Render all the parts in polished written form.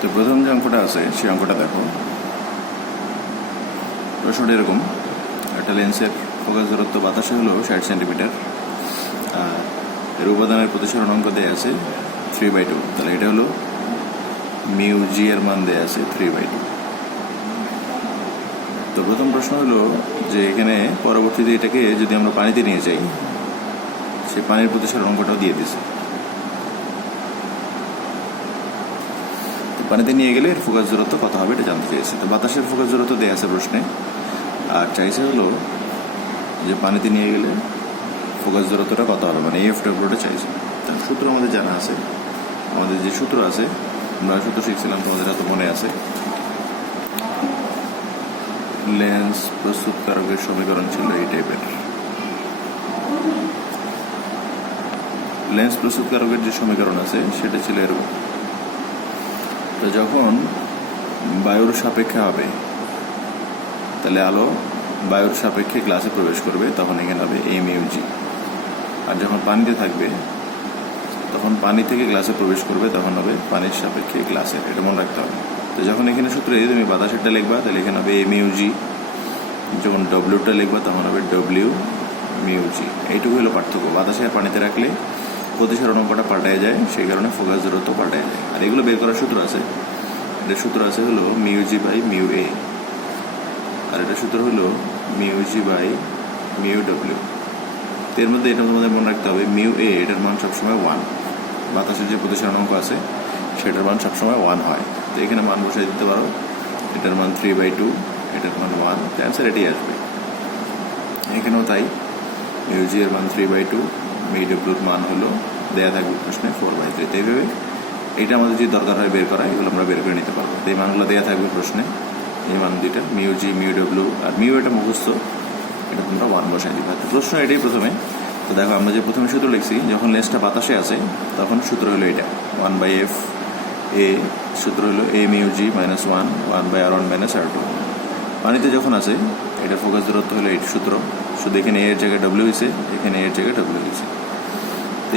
তো প্রথম যে অঙ্কটা আছে সেই অঙ্কটা দেখো। প্রশ্নটা এরকম, একটা লেন্সের ফোকাস দূরত্ব বাতাসে হলো 60 সেন্টিমিটার, আর এর উপাদানের প্রতিসরণ অঙ্ক দেওয়া আছে 3/2। তাহলে এটা হলো মিউ জি এর মান দেওয়া আছে 3/2। তো প্রথম প্রশ্ন হলো যে এখানে পরবর্তীতে এটাকে যদি আমরা পানিতে নিয়ে যাই, সেই পানির প্রতিসরণ অঙ্কটাও দিয়ে দিছে। পানিতে নিয়ে গেলে এর ফোকাস দূরত্ব কত হবে এটা জানতে চেয়েছে। তো বাতাসের ফোকাস দূরত্ব দেওয়া আছে প্রশ্নে, আর চাইছে হলো যে পানিতে নিয়ে গেলে ফোকাস দূরত্বটা কত হবে, মানে এফডব্লিউটা চাইছে। তার সূত্র আমাদের জানা আছে, আমাদের যে সূত্র আছে আমরা সূত্র শিখছিলাম, তোমাদের এত মনে আছে। লেন্স প্রস্তুতকারকের সমীকরণ ছিল এই টাইপের। লেন্স প্রস্তুতকারকের যে সমীকরণ আছে সেটা ছিল এরকম। তো যখন বায়ুর সাপেক্ষে হবে, তাহলে আলো বায়ুর সাপেক্ষে গ্লাসে প্রবেশ করবে, তখন এখানে হবে এম ইউ জি। আর যখন পানিতে থাকবে তখন পানি থেকে গ্লাসে প্রবেশ করবে, তখন হবে পানির সাপেক্ষে গ্লাসের। এটা মনে রাখতে হবে। তো যখন এখানে সূত্রে তুমি বাতাসেরটা লিখবা তাহলে এখানে হবে এম ইউ জি, যখন ডব্লিউটা লিখবা তখন হবে ডব্লিউ মিউ জি। এইটুকু হলো পার্থক্য। বাতাসে আর পানিতে রাখলে প্রতিসরণ অঙ্কটা পাল্টায় যায়, সেই কারণে ফোকাস দূরত্ব পাল্টায় যায়। আর এগুলো বের করার সূত্র আছে, এটার সূত্র আছে হলো mu G by mu a, আর এটার সূত্র হলো মিউ জি বাই মিউ ডব্লিউ। এর মধ্যে এটা তোমাদের মনে রাখতে হবে মিউ এ, এটার মান সবসময় 1। বাতাসের যে প্রতিসরণ অঙ্ক আছে সেটার মান সবসময় 1 হয়। তো এখানে মান বসাই দিতে পারো, এটার মান 3/2, এটার মান 1, অ্যান্সার এটাই আসবে। এখানেও তাই, মিউ জি এর মান 3/2, মিউ ডব্লিউর মান হলো দেয়া থাকবে প্রশ্নে 4/3। তো এইভাবে এটা আমাদের যে দরকার হয় বের করা, এগুলো আমরা বের করে নিতে পারবো। এই মানগুলো দেওয়া থাকবে প্রশ্নে, এই মান দুইটা মিউ জি মিউ ডব্লিউ, আর মিউ এটা মুখস্থ, এটা তোমরা 1 বসাই দিবে। প্রশ্ন এটাই প্রথমে। তো দেখো আমরা যে প্রথমে সূত্র লিখছি, যখন লেন্সটা বাতাসে আছে তখন সূত্র হলো এটা 1/f এ, সূত্র হলো এ মিউ জি মাইনাস 1/r1 মাইনাস r2। পানিতে যখন আছে এটা ফোকাস দূরত্ব হলো এই সূত্র, শুধু এখানে এর জায়গায় ডব্লিউ হয়েছে, এখানে এর জায়গায় ডব্লিউ হয়েছে।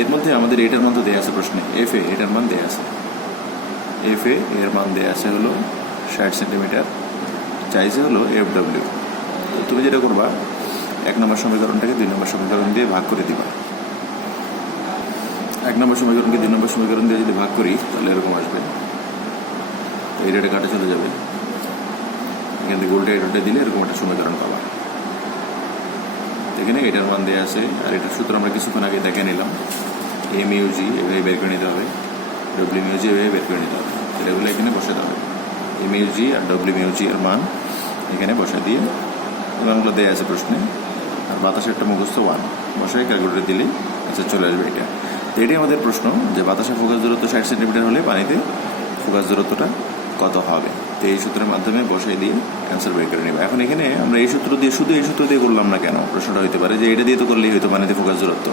এর মধ্যে আমাদের এটার মান তো দেওয়া আছে প্রশ্নে, এফ এ এটার মান দেওয়া আছে, এফ এ এর মান দেওয়া আছে হলো 60 সেন্টিমিটার, চাইছে হলো এফ ডব্লিউ। তুমি যেটা করবা, 1 নম্বর সমীকরণটাকে 2 নম্বর সমীকরণ দিয়ে ভাগ করে দিবা। 1 নম্বর সমীকরণকে 2 নম্বর সমীকরণ দিয়ে যদি ভাগ করি তাহলে এরকম আসবে। তো এই রেটে কাটা চলে যাবে, এখান থেকে উল্টে এটা দিলে এরকম একটা সমীকরণ পাবা। এখানে এটার মান দেওয়া আছে, আর এটার সূত্র আমরা কিছুক্ষণ আগে দেখে নিলাম। এম ইউ জি এভাবে বের করে নিতে হবে, ডব্লিউ মিউ জি এভাবে বের করে নিতে হবে। এগুলো এখানে বসাতে হবে, এম ইউ জি আর ডব্লিউ মিউ জি এর মান এখানে বসা দিয়ে মানগুলো দেওয়া আছে প্রশ্নে। আর বাতাসের একটা মুখস্থ 1 বসায় ক্যালকুলেটর দিলেই আচ্ছা চলে আসবে এটা। তো এটাই আমাদের প্রশ্ন, যে বাতাসের ফোকাস দূরত্ব 60 সেন্টিমিটার হলে পানিতে ফোকাস দূরত্বটা কত হবে। তো এই সূত্রের মাধ্যমে বসাই দিয়ে অ্যান্সার বের করে নেবে। এখন এখানে আমরা এই সূত্র দিয়ে, শুধু এই সূত্র দিয়ে করলাম না কেন, প্রশ্নটা হতে পারে যে এটা দিয়ে তো করলেই হয়তো পানিতে ফোকাস দূরত্ব।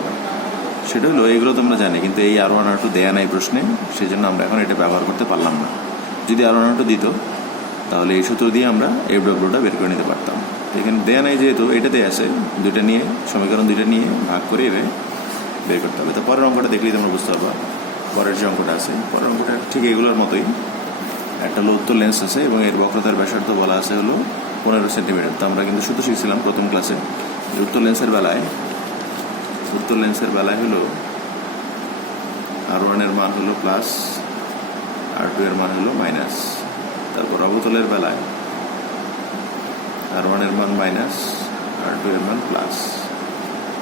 সেটা হলো এগুলো তো আমরা জানি, কিন্তু এই r1 r2 দেয়া নাই প্রশ্নে, সেই জন্য আমরা এখন এটা ব্যবহার করতে পারলাম না। যদি r1 r2 দিত তাহলে এই সূত্র দিয়ে আমরা এফ ডব্লিউটা বের করে নিতে পারতাম। এখানে দেয়া নাই যেহেতু, এটা দেয়া আছে, দুইটা নিয়ে সমীকরণ দুইটা নিয়ে ভাগ করে এভাবে বের করতে হবে। তো পরের অঙ্কটা দেখলেই তোমরা বুঝতে পারবা। পরের যে অঙ্কটা আছে, পরের অঙ্কটা ঠিক এগুলোর মতোই। একটা উত্তর লেন্স আছে এবং এর বক্রতার ব্যাসার্ধ বলা আছে হলো 15 সেন্টিমিটার। তো আমরা কিন্তু সূত্র শিখছিলাম প্রথম ক্লাসে, উত্তর লেন্সের বেলায় হলো r1 এর মান হলো প্লাস, r2 এর মান হলো মাইনাস। তারপর অবতলের বেলায় r1 এর মান মাইনাস, r2 এর মান প্লাস।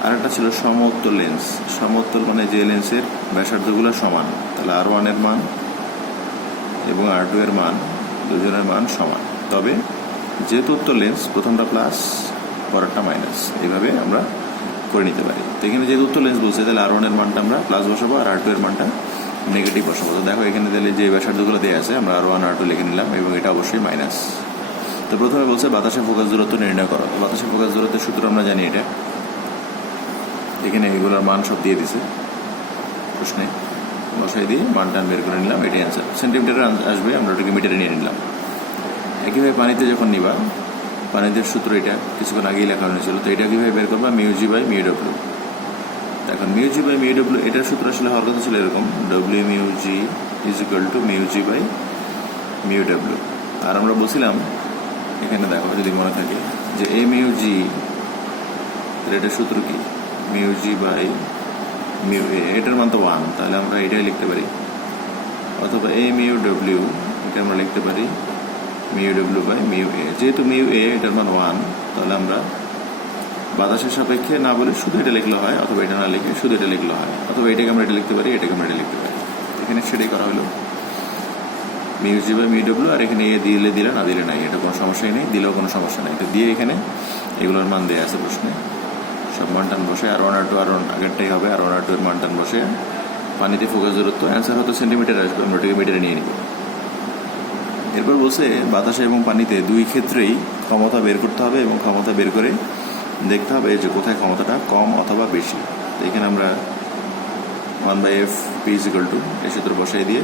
আর একটা ছিল সমউত্তল লেন্স। সমউত্তল মানে যে লেন্সের ব্যাসার্ধগুলো সমান, তাহলে r1 এর মান এবং r2 এর মান দুজনের মান সমান। তবে যেহেতু উত্তল লেন্স, প্রথমটা প্লাস পরেরটা মাইনাস, এইভাবে আমরা করে নিতে পারি। তো এখানে যেহেতু উত্তল লেন্স বলছে, তাহলে r1 এর মানটা আমরা প্লাস বসাবো আর r2 এর মানটা নেগেটিভ বসাবো। তো দেখো এখানে তাহলে যে ব্যাসার্ধগুলো দেওয়া আছে আমরা r1 r2 লিখে নিলাম, এবং এটা অবশ্যই মাইনাস। তো প্রথমে বলছে বাতাসের ফোকাস দূরত্ব নির্ণয় করো। বাতাসের ফোকাস দূরত্বের সূত্র আমরা জানি এটা, এখানে এগুলোর মান সব দিয়ে দিছে প্রশ্নে, বসাই দিয়ে মানটান বের করে নিলাম, এটাই অ্যান্সার। সেন্টিমিটারে আসবে, আমরা ওটাকে মিটারে নিয়ে নিলাম। একইভাবে পানিতে যখন নিবা, পানিতে সূত্র এটা কিছুক্ষণ আগেই লেখা হয়েছিল। তো এটা কীভাবে বের করবা, mu G by mu W. এখন mu G by mu W এটার সূত্র আসলে হওয়ার কথা ছিল এরকম, W mu g is equal to mu G by mu W. আর আমরা বলছিলাম এখানে দেখো যদি মনে থাকে যে এ মিউ জি, এটার সূত্র কি mu G by mu A, এটার মান তো 1, তাহলে আমরা এটাই লিখতে পারি। অথবা এ মিউ ডাব্লিউ, এটা আমরা লিখতে পারি mu W by mu A. যেহেতু মিউ এ এটার মান 1, তাহলে আমরা বাতাসের সাপেক্ষে না বলে শুধু এটা লিখলে হয়, অথবা এটা না লিখে শুধু এটা লিখলে হয়, অথবা এটাকে আমরা এটা লিখতে পারি, এটাকে আমরা এটা লিখতে পারি। এখানে সেটাই করা হলো mu G by mu W. আর এখানে এ দিলে দিলে, না দিলে নাই, এটা কোনো সমস্যাই নেই, দিলেও কোনো সমস্যা নেই। তো দিয়ে এখানে এগুলোর মান দেওয়া আছে প্রশ্নে, সব মান টান বসে আর 1 আর 2 আর আগেরটাই হবে, আর 1 আর 2 এর মান টান বসে পানিতে ফোকাস দূরত্ব অ্যান্সার হয়তো সেন্টিমিটার আসবে, আমরা ওটাকে মিটারে নিয়ে নিব। এরপর বলছে বাতাসে এবং পানিতে দুই ক্ষেত্রেই ক্ষমতা বের করতে হবে এবং ক্ষমতা বের করে দেখতে হবে যে কোথায় ক্ষমতাটা কম অথবা বেশি। তো এখানে আমরা 1/f p = এই সূত্র বসাই দিয়ে,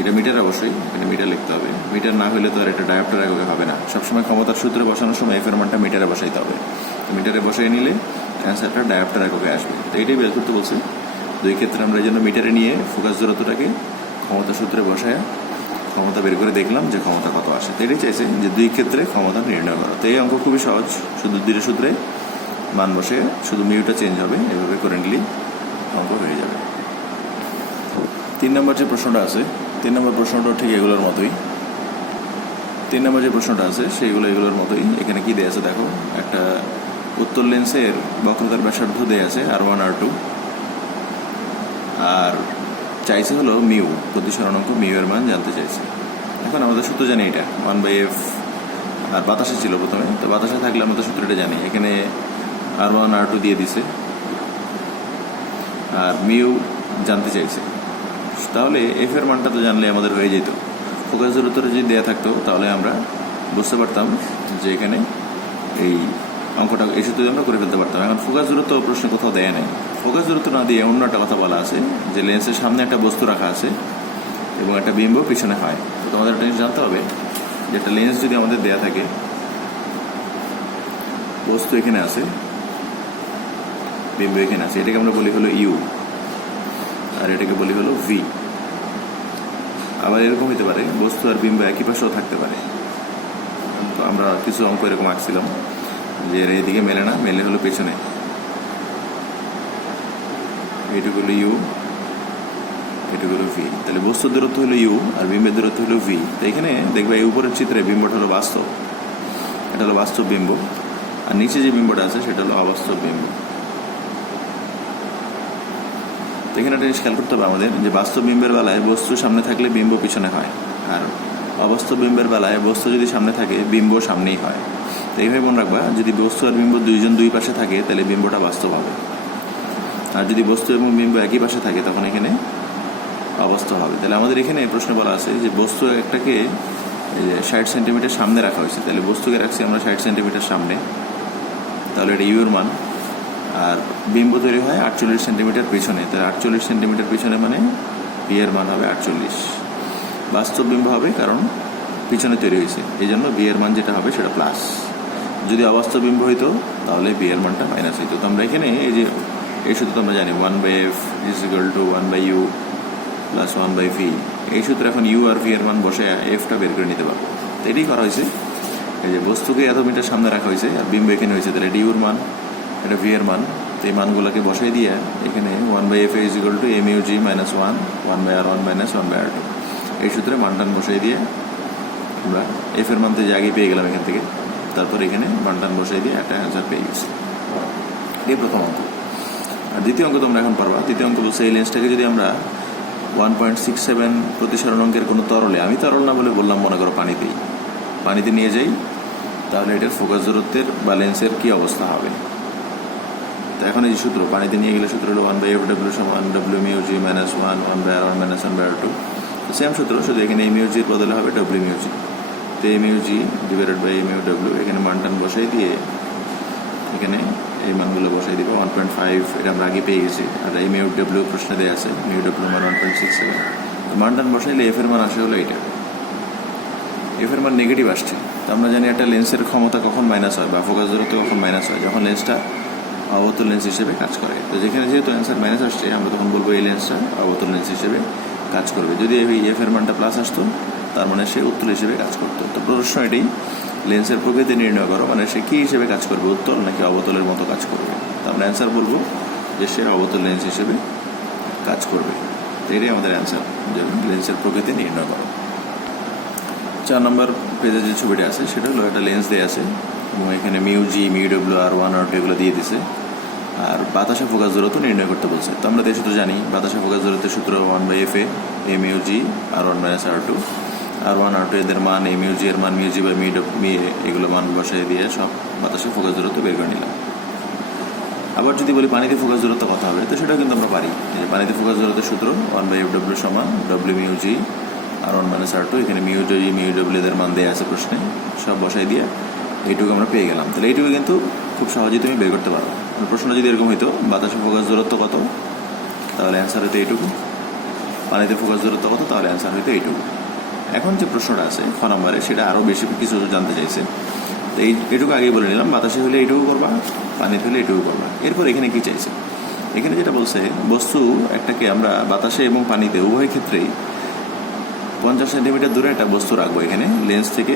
এটা মিটার অবশ্যই, এখানে মিটার লিখতে হবে। মিটার না হলে তো আর এটা ডায়োপ্টার এককে হবে না। সবসময় ক্ষমতার সূত্রে বসানোর সময় এফ এর মানটা মিটারে বসাইতে হবে। তো মিটারে বসাই নিলে অ্যান্সারটা ডায়োপ্টার এককে আসবে। তো এটাই বের করতে বলছে। দুই ক্ষেত্রে আমরা এই জন্য মিটারে নিয়ে ফোকাস দূরত্বটাকে ক্ষমতার সূত্রে বসায় ক্ষমতা বের করে দেখলাম যে ক্ষমতা কত আসে। তো এটাই চাইছে যে দুই ক্ষেত্রে ক্ষমতা নির্ণয় করা। তো এই অঙ্ক খুবই সহজ, শুধু দুইটা সূত্রে মান বসে শুধু মিউটা চেঞ্জ হবে, এভাবে করে নিলেই অঙ্ক হয়ে যাবে। 3 নম্বর যে প্রশ্নটা আছে, 3 নম্বর প্রশ্নটা ঠিক এগুলোর মতোই। 3 নম্বর যে প্রশ্নটা আছে সেইগুলো এগুলোর মতোই। এখানে কি দেয়া আছে দেখো, একটা উত্তর লেন্সের বক্রতার ব্যাসার্ধ দেয়া আছে R1 R2, আর চাইছে হলো মিউ, প্রতিসরণাঙ্ক মিউ এর মান জানতে চাইছে। এখন আমাদের সূত্র জানি এটা 1/f, আর বাতাসে ছিল প্রথমে, তো বাতাসে থাকলে আমরা তো সূত্রটা জানি। এখানে R1 R2 দিয়ে দিছে আর মিউ জানতে চাইছে। তাহলে এফ এর মানটা তো জানলে আমাদের হয়ে যেত। ফোকাস দূরত্বটা যদি দেওয়া থাকতো তাহলে আমরা বুঝতে পারতাম যে এখানে এই অঙ্কটা এই সূত্রে আমরা করে ফেলতে পারতাম। এখন ফোকাস দূরত্ব প্রশ্নে কোথাও দেয়া নেই। ফোকাস দূরত্ব না দিয়ে অন্য একটা কথা বলা আছে যে লেন্সের সামনে একটা বস্তু রাখা আছে এবং একটা বিম্ব পিছনে হয়। তো তোমাদের একটা জিনিস জানতে হবে যে একটা লেন্স যদি আমাদের দেয়া থাকে, বস্তু এখানে আছে, বিম্ব এখানে আছে, এটাকে আমরা বলি হলো ইউ আর এটাকে বলি হলো ভি। আবার এরকম হতে পারে বস্তু আর বিম্ব একই পাশেও থাকতে পারে। তো আমরা কিছু অঙ্ক এরকম আঁকছিলাম যে এর এদিকে মেলে না, মেলে হলো পেছনে। এইটুকু হলো ইউ, এটুকু হলো ভি। তাহলে বস্তুর দূরত্ব হলো ইউ আর বিম্বের দূরত্ব হলো ভি। তো এখানে দেখবে এই উপরের চিত্রে বিম্বটা হলো বাস্তব, এটা হলো বাস্তব বিম্ব, আর নিচে যে বিম্বটা আছে সেটা হলো অবাস্তব বিম্ব। তো এখানে একটা জিনিস খেয়াল করতে হবে আমাদের যে বাস্তব বিম্বের বেলায় বস্তু সামনে থাকলে বিম্ব পিছনে হয়, আর অবাস্তব বিম্বের বেলায় বস্তু যদি সামনে থাকে বিম্ব সামনেই হয়। তো এইভাবে মনে রাখবা, যদি বস্তু আর বিম্ব দুইজন দুই পাশে থাকে তাহলে বিম্বটা বাস্তব হবে, আর যদি বস্তু এবং বিম্ব একই পাশে থাকে তখন এখানে অবাস্তব হবে। তাহলে আমাদের এখানে প্রশ্ন বলা আছে যে বস্তু একটাকে 60 সেন্টিমিটার সামনে রাখা হয়েছে, তাহলে বস্তুকে রাখছি আমরা 60 সেন্টিমিটার সামনে, তাহলে এটা ইউ এর মান। আর বিম্ব তৈরি হয় 48 সেন্টিমিটার পিছনে, তাহলে 48 সেন্টিমিটার পিছনে মানে বি এর মান হবে 48। বাস্তব বিম্ব হবে কারণ পিছনে তৈরি হয়েছে, এই জন্য বি এর মান যেটা হবে সেটা প্লাস। যদি অবাস্তব বিম্ব হইতো তাহলে বি এর মানটা মাইনাস হইতো। তো আমরা এখানে এই যে এই সূত্র আমরা জানি 1/f = 1/u + 1/v। এই সূত্রে এখন ইউ আর ভি এর মান বসে এফটা বের করে নিতে পারবো। তো এটাই করা হয়েছে, এই যে বস্তুকে এত মিটার সামনে রাখা হয়েছে আর বিম্ব এখানে হয়েছে, তাহলে ডিউর মান, এটা ভি এর মান। তো এই মানগুলোকে বসাই দিয়ে এখানে 1/f = mug - 1 1/r1 - 1/r2 এই সূত্রে মানটান বসাই দিয়ে আমরা এফ এর মান তো আগে পেয়ে গেলাম এখান থেকে, তারপর এখানে মানটান বসাই দিয়ে একটা অ্যান্সার পেয়ে গেছি। এই প্রথম অঙ্ক। আর দ্বিতীয় অঙ্ক তোমরা এখন পারবা। দ্বিতীয় অঙ্ক বলছে এই লেন্সটাকে যদি আমরা 1.67 প্রতিসরণ অঙ্কের কোনো তরলে, আমি তরল না বলে বললাম মনে করো পানিতে নিয়ে যাই, তাহলে এটার ফোকাস দূরত্বের বা লেন্সের কি অবস্থা হবে। তো এখন এই সূত্র পানিতে নিয়ে গেলে সূত্র হলো 1/f/w = w μg - 1 1/r1 - 1/r2। Same সূত্র, শুধু এখানে এই মিউজির বদলে হবে w μg। তো এই মিউজি / mu/w, এখানে মানটান বসাই দিয়ে এখানে এই মানগুলো বসাই দিব। 1.5 এটা আমরা আগে পেয়ে গেছি, আর এই mu/w প্রশ্নে দেওয়া আছে mu/w মান 1.67। তো মানটান বসাইলে এফ এর মান আসে হলো এটা, এফ এর মান নেগেটিভ আসছে। তো আমরা জানি একটা লেন্সের ক্ষমতা কখন মাইনাস হয় বা ফোকাস দূরত্ব কখন মাইনাস হয়, যখন লেন্সটা অবতল লেন্স হিসেবে কাজ করে। তো যেখানে যেহেতু অ্যান্সার মাইনাস আসছে আমরা তখন বলবো এই লেন্সটা অবতল লেন্স হিসেবে কাজ করবে। যদি এই এফ এর মানটা প্লাস আসতো তার মানে সে উত্তল হিসেবে কাজ করতো। তো প্রশ্ন এটি, লেন্সের প্রকৃতি নির্ণয় করো, মানে সে কি হিসেবে কাজ করবে, উত্তল নাকি অবতলের মতো কাজ করবে। তো আমরা অ্যান্সার বলবো যে সে অবতল লেন্স হিসেবে কাজ করবে। এটাই আমাদের অ্যান্সার, যে লেন্সের প্রকৃতি নির্ণয় করো। 4 নম্বর পেজে যে ছবিটা আছে সেটা হলো একটা লেন্স দিয়ে আছে এবং এখানে মিউ-জি, মিউ-ডব্লিউ, R1, R2 এগুলো দিয়ে দিছে। আর বাতাসে ফোকাস দূরত্ব নির্ণয় করতে বলছে। তো আমরা সূত্র জানি, বাতাসে ফোকাস দূরত্বের সূত্র 1/fa a μg R1 - R2, R1 R2 এদের মান, a μg এর মান, μg বাই মিউ এগুলো মান বসাই দিয়ে সব বাতাসে ফোকাস দূরত্ব বের করে নিলাম। আবার যদি বলি পানিতে ফোকাস দূরত্ব কত হবে, তো সেটাও কিন্তু আমরা পারি। যে পানিতে ফোকাস দূরত্বের সূত্র 1/fw সমান w μg R1 - R2, এখানে মিউ-জি, মিউ-ডব্লিউ এদের মান দেওয়া আছে প্রশ্নে, সব বসাই দিয়ে এইটুকু আমরা পেয়ে গেলাম। তাহলে এইটুকু কিন্তু খুব সহজেই তুমি বের করতে পারো। প্রশ্নটা যদি এরকম হইতো বাতাসে ফোকাস দূরত্ব কত, তাহলে অ্যান্সার হইতো এইটুকু। পানিতে ফোকাস দূরত্ব কত, তাহলে অ্যান্সার হইতো এইটুকু। এখন যে প্রশ্নটা আছে খ নম্বরে, সেটা আরও বেশি কিছু জানতে চাইছে। তো এইটুকু আগেই বলে নিলাম, বাতাসে হলে এইটুকু করবা, পানিতে হলে এইটুকু করবা। এরপর এখানে কি চাইছে, এখানে যেটা বলছে, বস্তু একটাকে আমরা বাতাসে এবং পানিতে উভয় ক্ষেত্রেই 50 সেন্টিমিটার দূরে একটা বস্তু রাখবো। এখানে লেন্স থেকে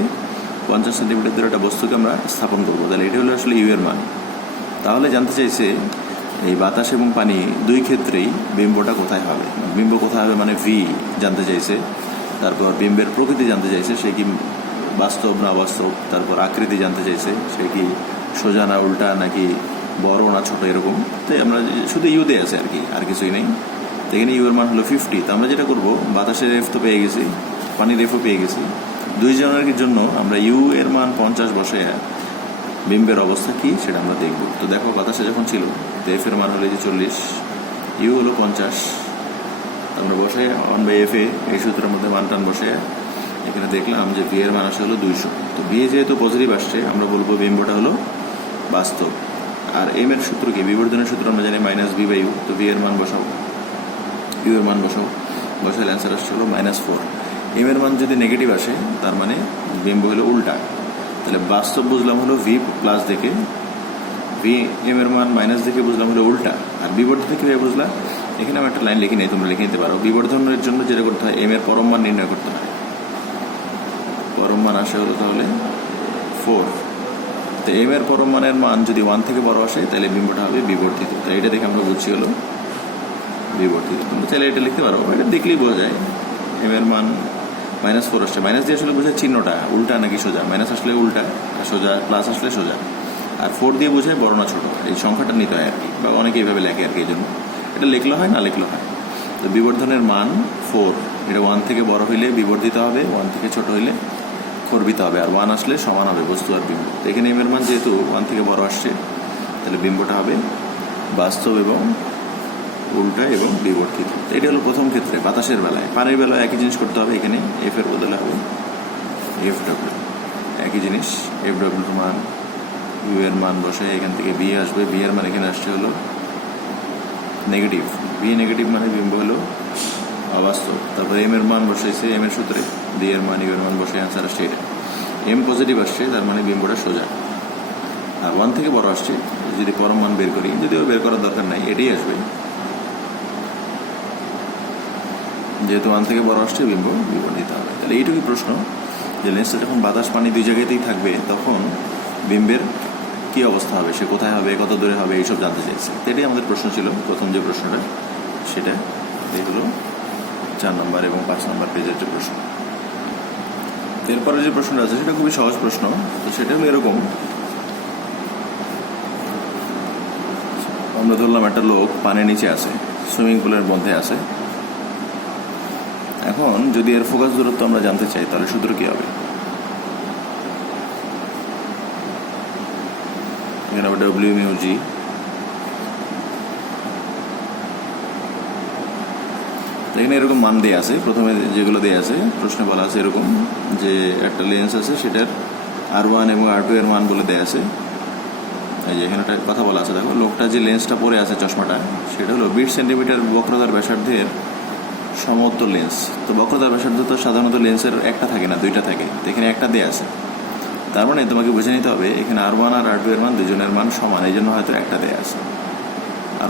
50 সেন্টিমিটার দূরে একটা বস্তুকে আমরা স্থাপন করবো। তাহলে এটা হলো আসলে ইউ এর মান। তাহলে জানতে চাইছে এই বাতাস এবং পানি দুই ক্ষেত্রেই বিম্বটা কোথায় হবে, বিম্ব কোথায় হবে মানে ভি জানতে চাইছে। তারপর বিম্বের প্রকৃতি জানতে চাইছে, সে কি বাস্তব না অবাস্তব। তারপর আকৃতি জানতে চাইছে, সে কি সোজা না উল্টা, নাকি বড় না ছোট, এরকম। তাই আমরা শুধু ইউ দিয়ে আছে আর কি, আর কিছুই নেই। এখানে ইউ এর মান হলো 50। তো আমরা যেটা করবো, বাতাসের রেফ তো পেয়ে গেছি, পানির রেফও পেয়ে গেছি, দুইজনের জন্য আমরা ইউ এর মান 50 বসে বিম্বের অবস্থা কি সেটা আমরা দেখব। তো দেখো, বাতাসে যখন ছিল তো এফ এর মান হলো যে 40, ইউ হলো 50, আমরা বসে 1/fa এই সূত্রের মধ্যে মান টান বসে এখানে দেখলাম যে ভি এর মান আসে হলো 200। তো ভি যেহেতু পজিটিভ আসছে, আমরা বলবো বিম্বটা হলো বাস্তব। আর এম এর সূত্র কি, বিবর্ধনের সূত্র আমরা জানি -v/u। তো ভি এর মান বসাও, ইউ এর মান বসাও, বসালে অ্যান্সার আসছে হলো -4। এম এর মান যদি নেগেটিভ আসে, তার মানে বিম্ব হলো উল্টা। তাহলে বাস্তব বুঝলাম হলো ভি প্লাস দেখে, ভি এম এর মান মাইনাস দেখে বুঝলাম হলো উল্টা। আর বিবর্ধন কীভাবে বুঝলাম, এখানে আমি একটা লাইন লিখি নেই, তোমরা লিখে নিতে পারো। বিবর্ধনের জন্য যেটা করতে হয়, এম এর পরম মান নির্ণয় করতে হয়। পরম মান আসে হলো তাহলে 4। তো এম এর পরম মানের মান যদি 1 থেকে বড় আসে, তাহলে বিম্বটা হবে বিবর্ধিত। তাই এটা দেখে আমরা বুঝছি হলো বিবর্ধিত। তোমরা চাইলে এটা লিখতে পারো, এটা দেখলেই বোঝা যায়। এম এর মান -4 আসছে, মাইনাস দিয়ে আসলে বোঝায় চিহ্নটা উল্টা নাকি সোজা, মাইনাস আসলে উল্টা, সোজা প্লাস আসলে সোজা। আর 4 দিয়ে বোঝায় বড় না ছোট, এই সংখ্যাটা নিতে হয় আর কি, বা অনেকে এইভাবে লেখে আর কি। এই জন্য এটা লিখলে হয় না লিখলে হয়। তো বিবর্ধনের মান 4, এটা 1 থেকে বড় হইলে বিবর্ধিত হবে, 1 থেকে ছোট হইলে খর্বিত হবে। আর 1 আসলে সমান হবে বস্তু আর বিম্ব। তো এখানে এম এর মান যেহেতু 1 থেকে বড় আসছে, তাহলে বিম্বটা হবে বাস্তব এবং উল্টা এবং বিবর্তিত। এটা হলো প্রথম ক্ষেত্রে বাতাসের বেলায়। পানির বেলায় একই জিনিস করতে হবে, এখানে এফ এর বদলে হবে এফ-ডব্লিউ, একই জিনিস। এফ-ডব্লিউর মান, ইউ এর মান বসে এখান থেকে বি আসবে, বি এর মান এখানে আসছে হলো নেগেটিভ, বি নেগেটিভ মানে বিম্ব হলো অবাস্তব। তারপর এম এর মান বসাইছে এম এর সূত্রে, বি এর মান, ইউ এর মান বসে অ্যান্সার আসছে এটা। এম পজিটিভ আসছে, তার মানে বিম্বটা সোজা। আর 1 থেকে বড় আসছে, যদি পরম মান বের করি, যদিও বের করার দরকার নাই, এটাই আসবে। যেহেতু 1 থেকে বড় আসছে, বিম্ব বিবর্ধিত হবে। তাহলে এইটুকুই প্রশ্ন, যে লেন্সটা যখন বাতাস পানি দুই জায়গাতেই থাকবে, তখন বিম্বের কি অবস্থা হবে, সে কোথায় হবে, কত দূরে হবে, এইসব জানতে চাইছে। এটাই আমাদের প্রশ্ন ছিল, প্রথম যে প্রশ্নটা সেটা। এই হলো 4 নম্বর এবং 5 নম্বর পেজের যে প্রশ্ন। এরপরে যে প্রশ্নটা আছে সেটা খুবই সহজ প্রশ্ন। তো সেটা হলো এরকম, আমরা ধরলাম একটা লোক পানির নিচে আছে, সুইমিং পুলের মধ্যে আছে। এখন যদি এর ফোকাস দূরত্ব আমরা জানতে চাই, তাহলে সূত্র কি হবে, এখানে হবে ডব্লিউ মিউ-জি। এখানে এরকম মান দেওয়া আছে, প্রথমে যেগুলো দেওয়া আছে প্রশ্নে বলা আছে এরকম, যে একটা লেন্স আছে, সেটার R1 এবং R2 এর মান বলে দেওয়া আছে। এই যে এখানে একটা কথা বলা আছে, দেখো, লোকটা যে লেন্সটা পরে আছে, চশমাটা, সেটা হলো 20 সেন্টিমিটার বক্রতার ব্যাসার্ধের সমোত্তর লেন্স। তো বক্রতার ব্যাসার্ধ তো সাধারণত লেন্সের একটা থাকে না, দুইটা থাকে। তো এখানে একটা দেওয়া আছে, তার মানে তোমাকে বুঝে নিতে হবে এখানে R1 আর R2 এর মান দুজনের মান সমান, এই জন্য হয়তো একটা দেওয়া আছে।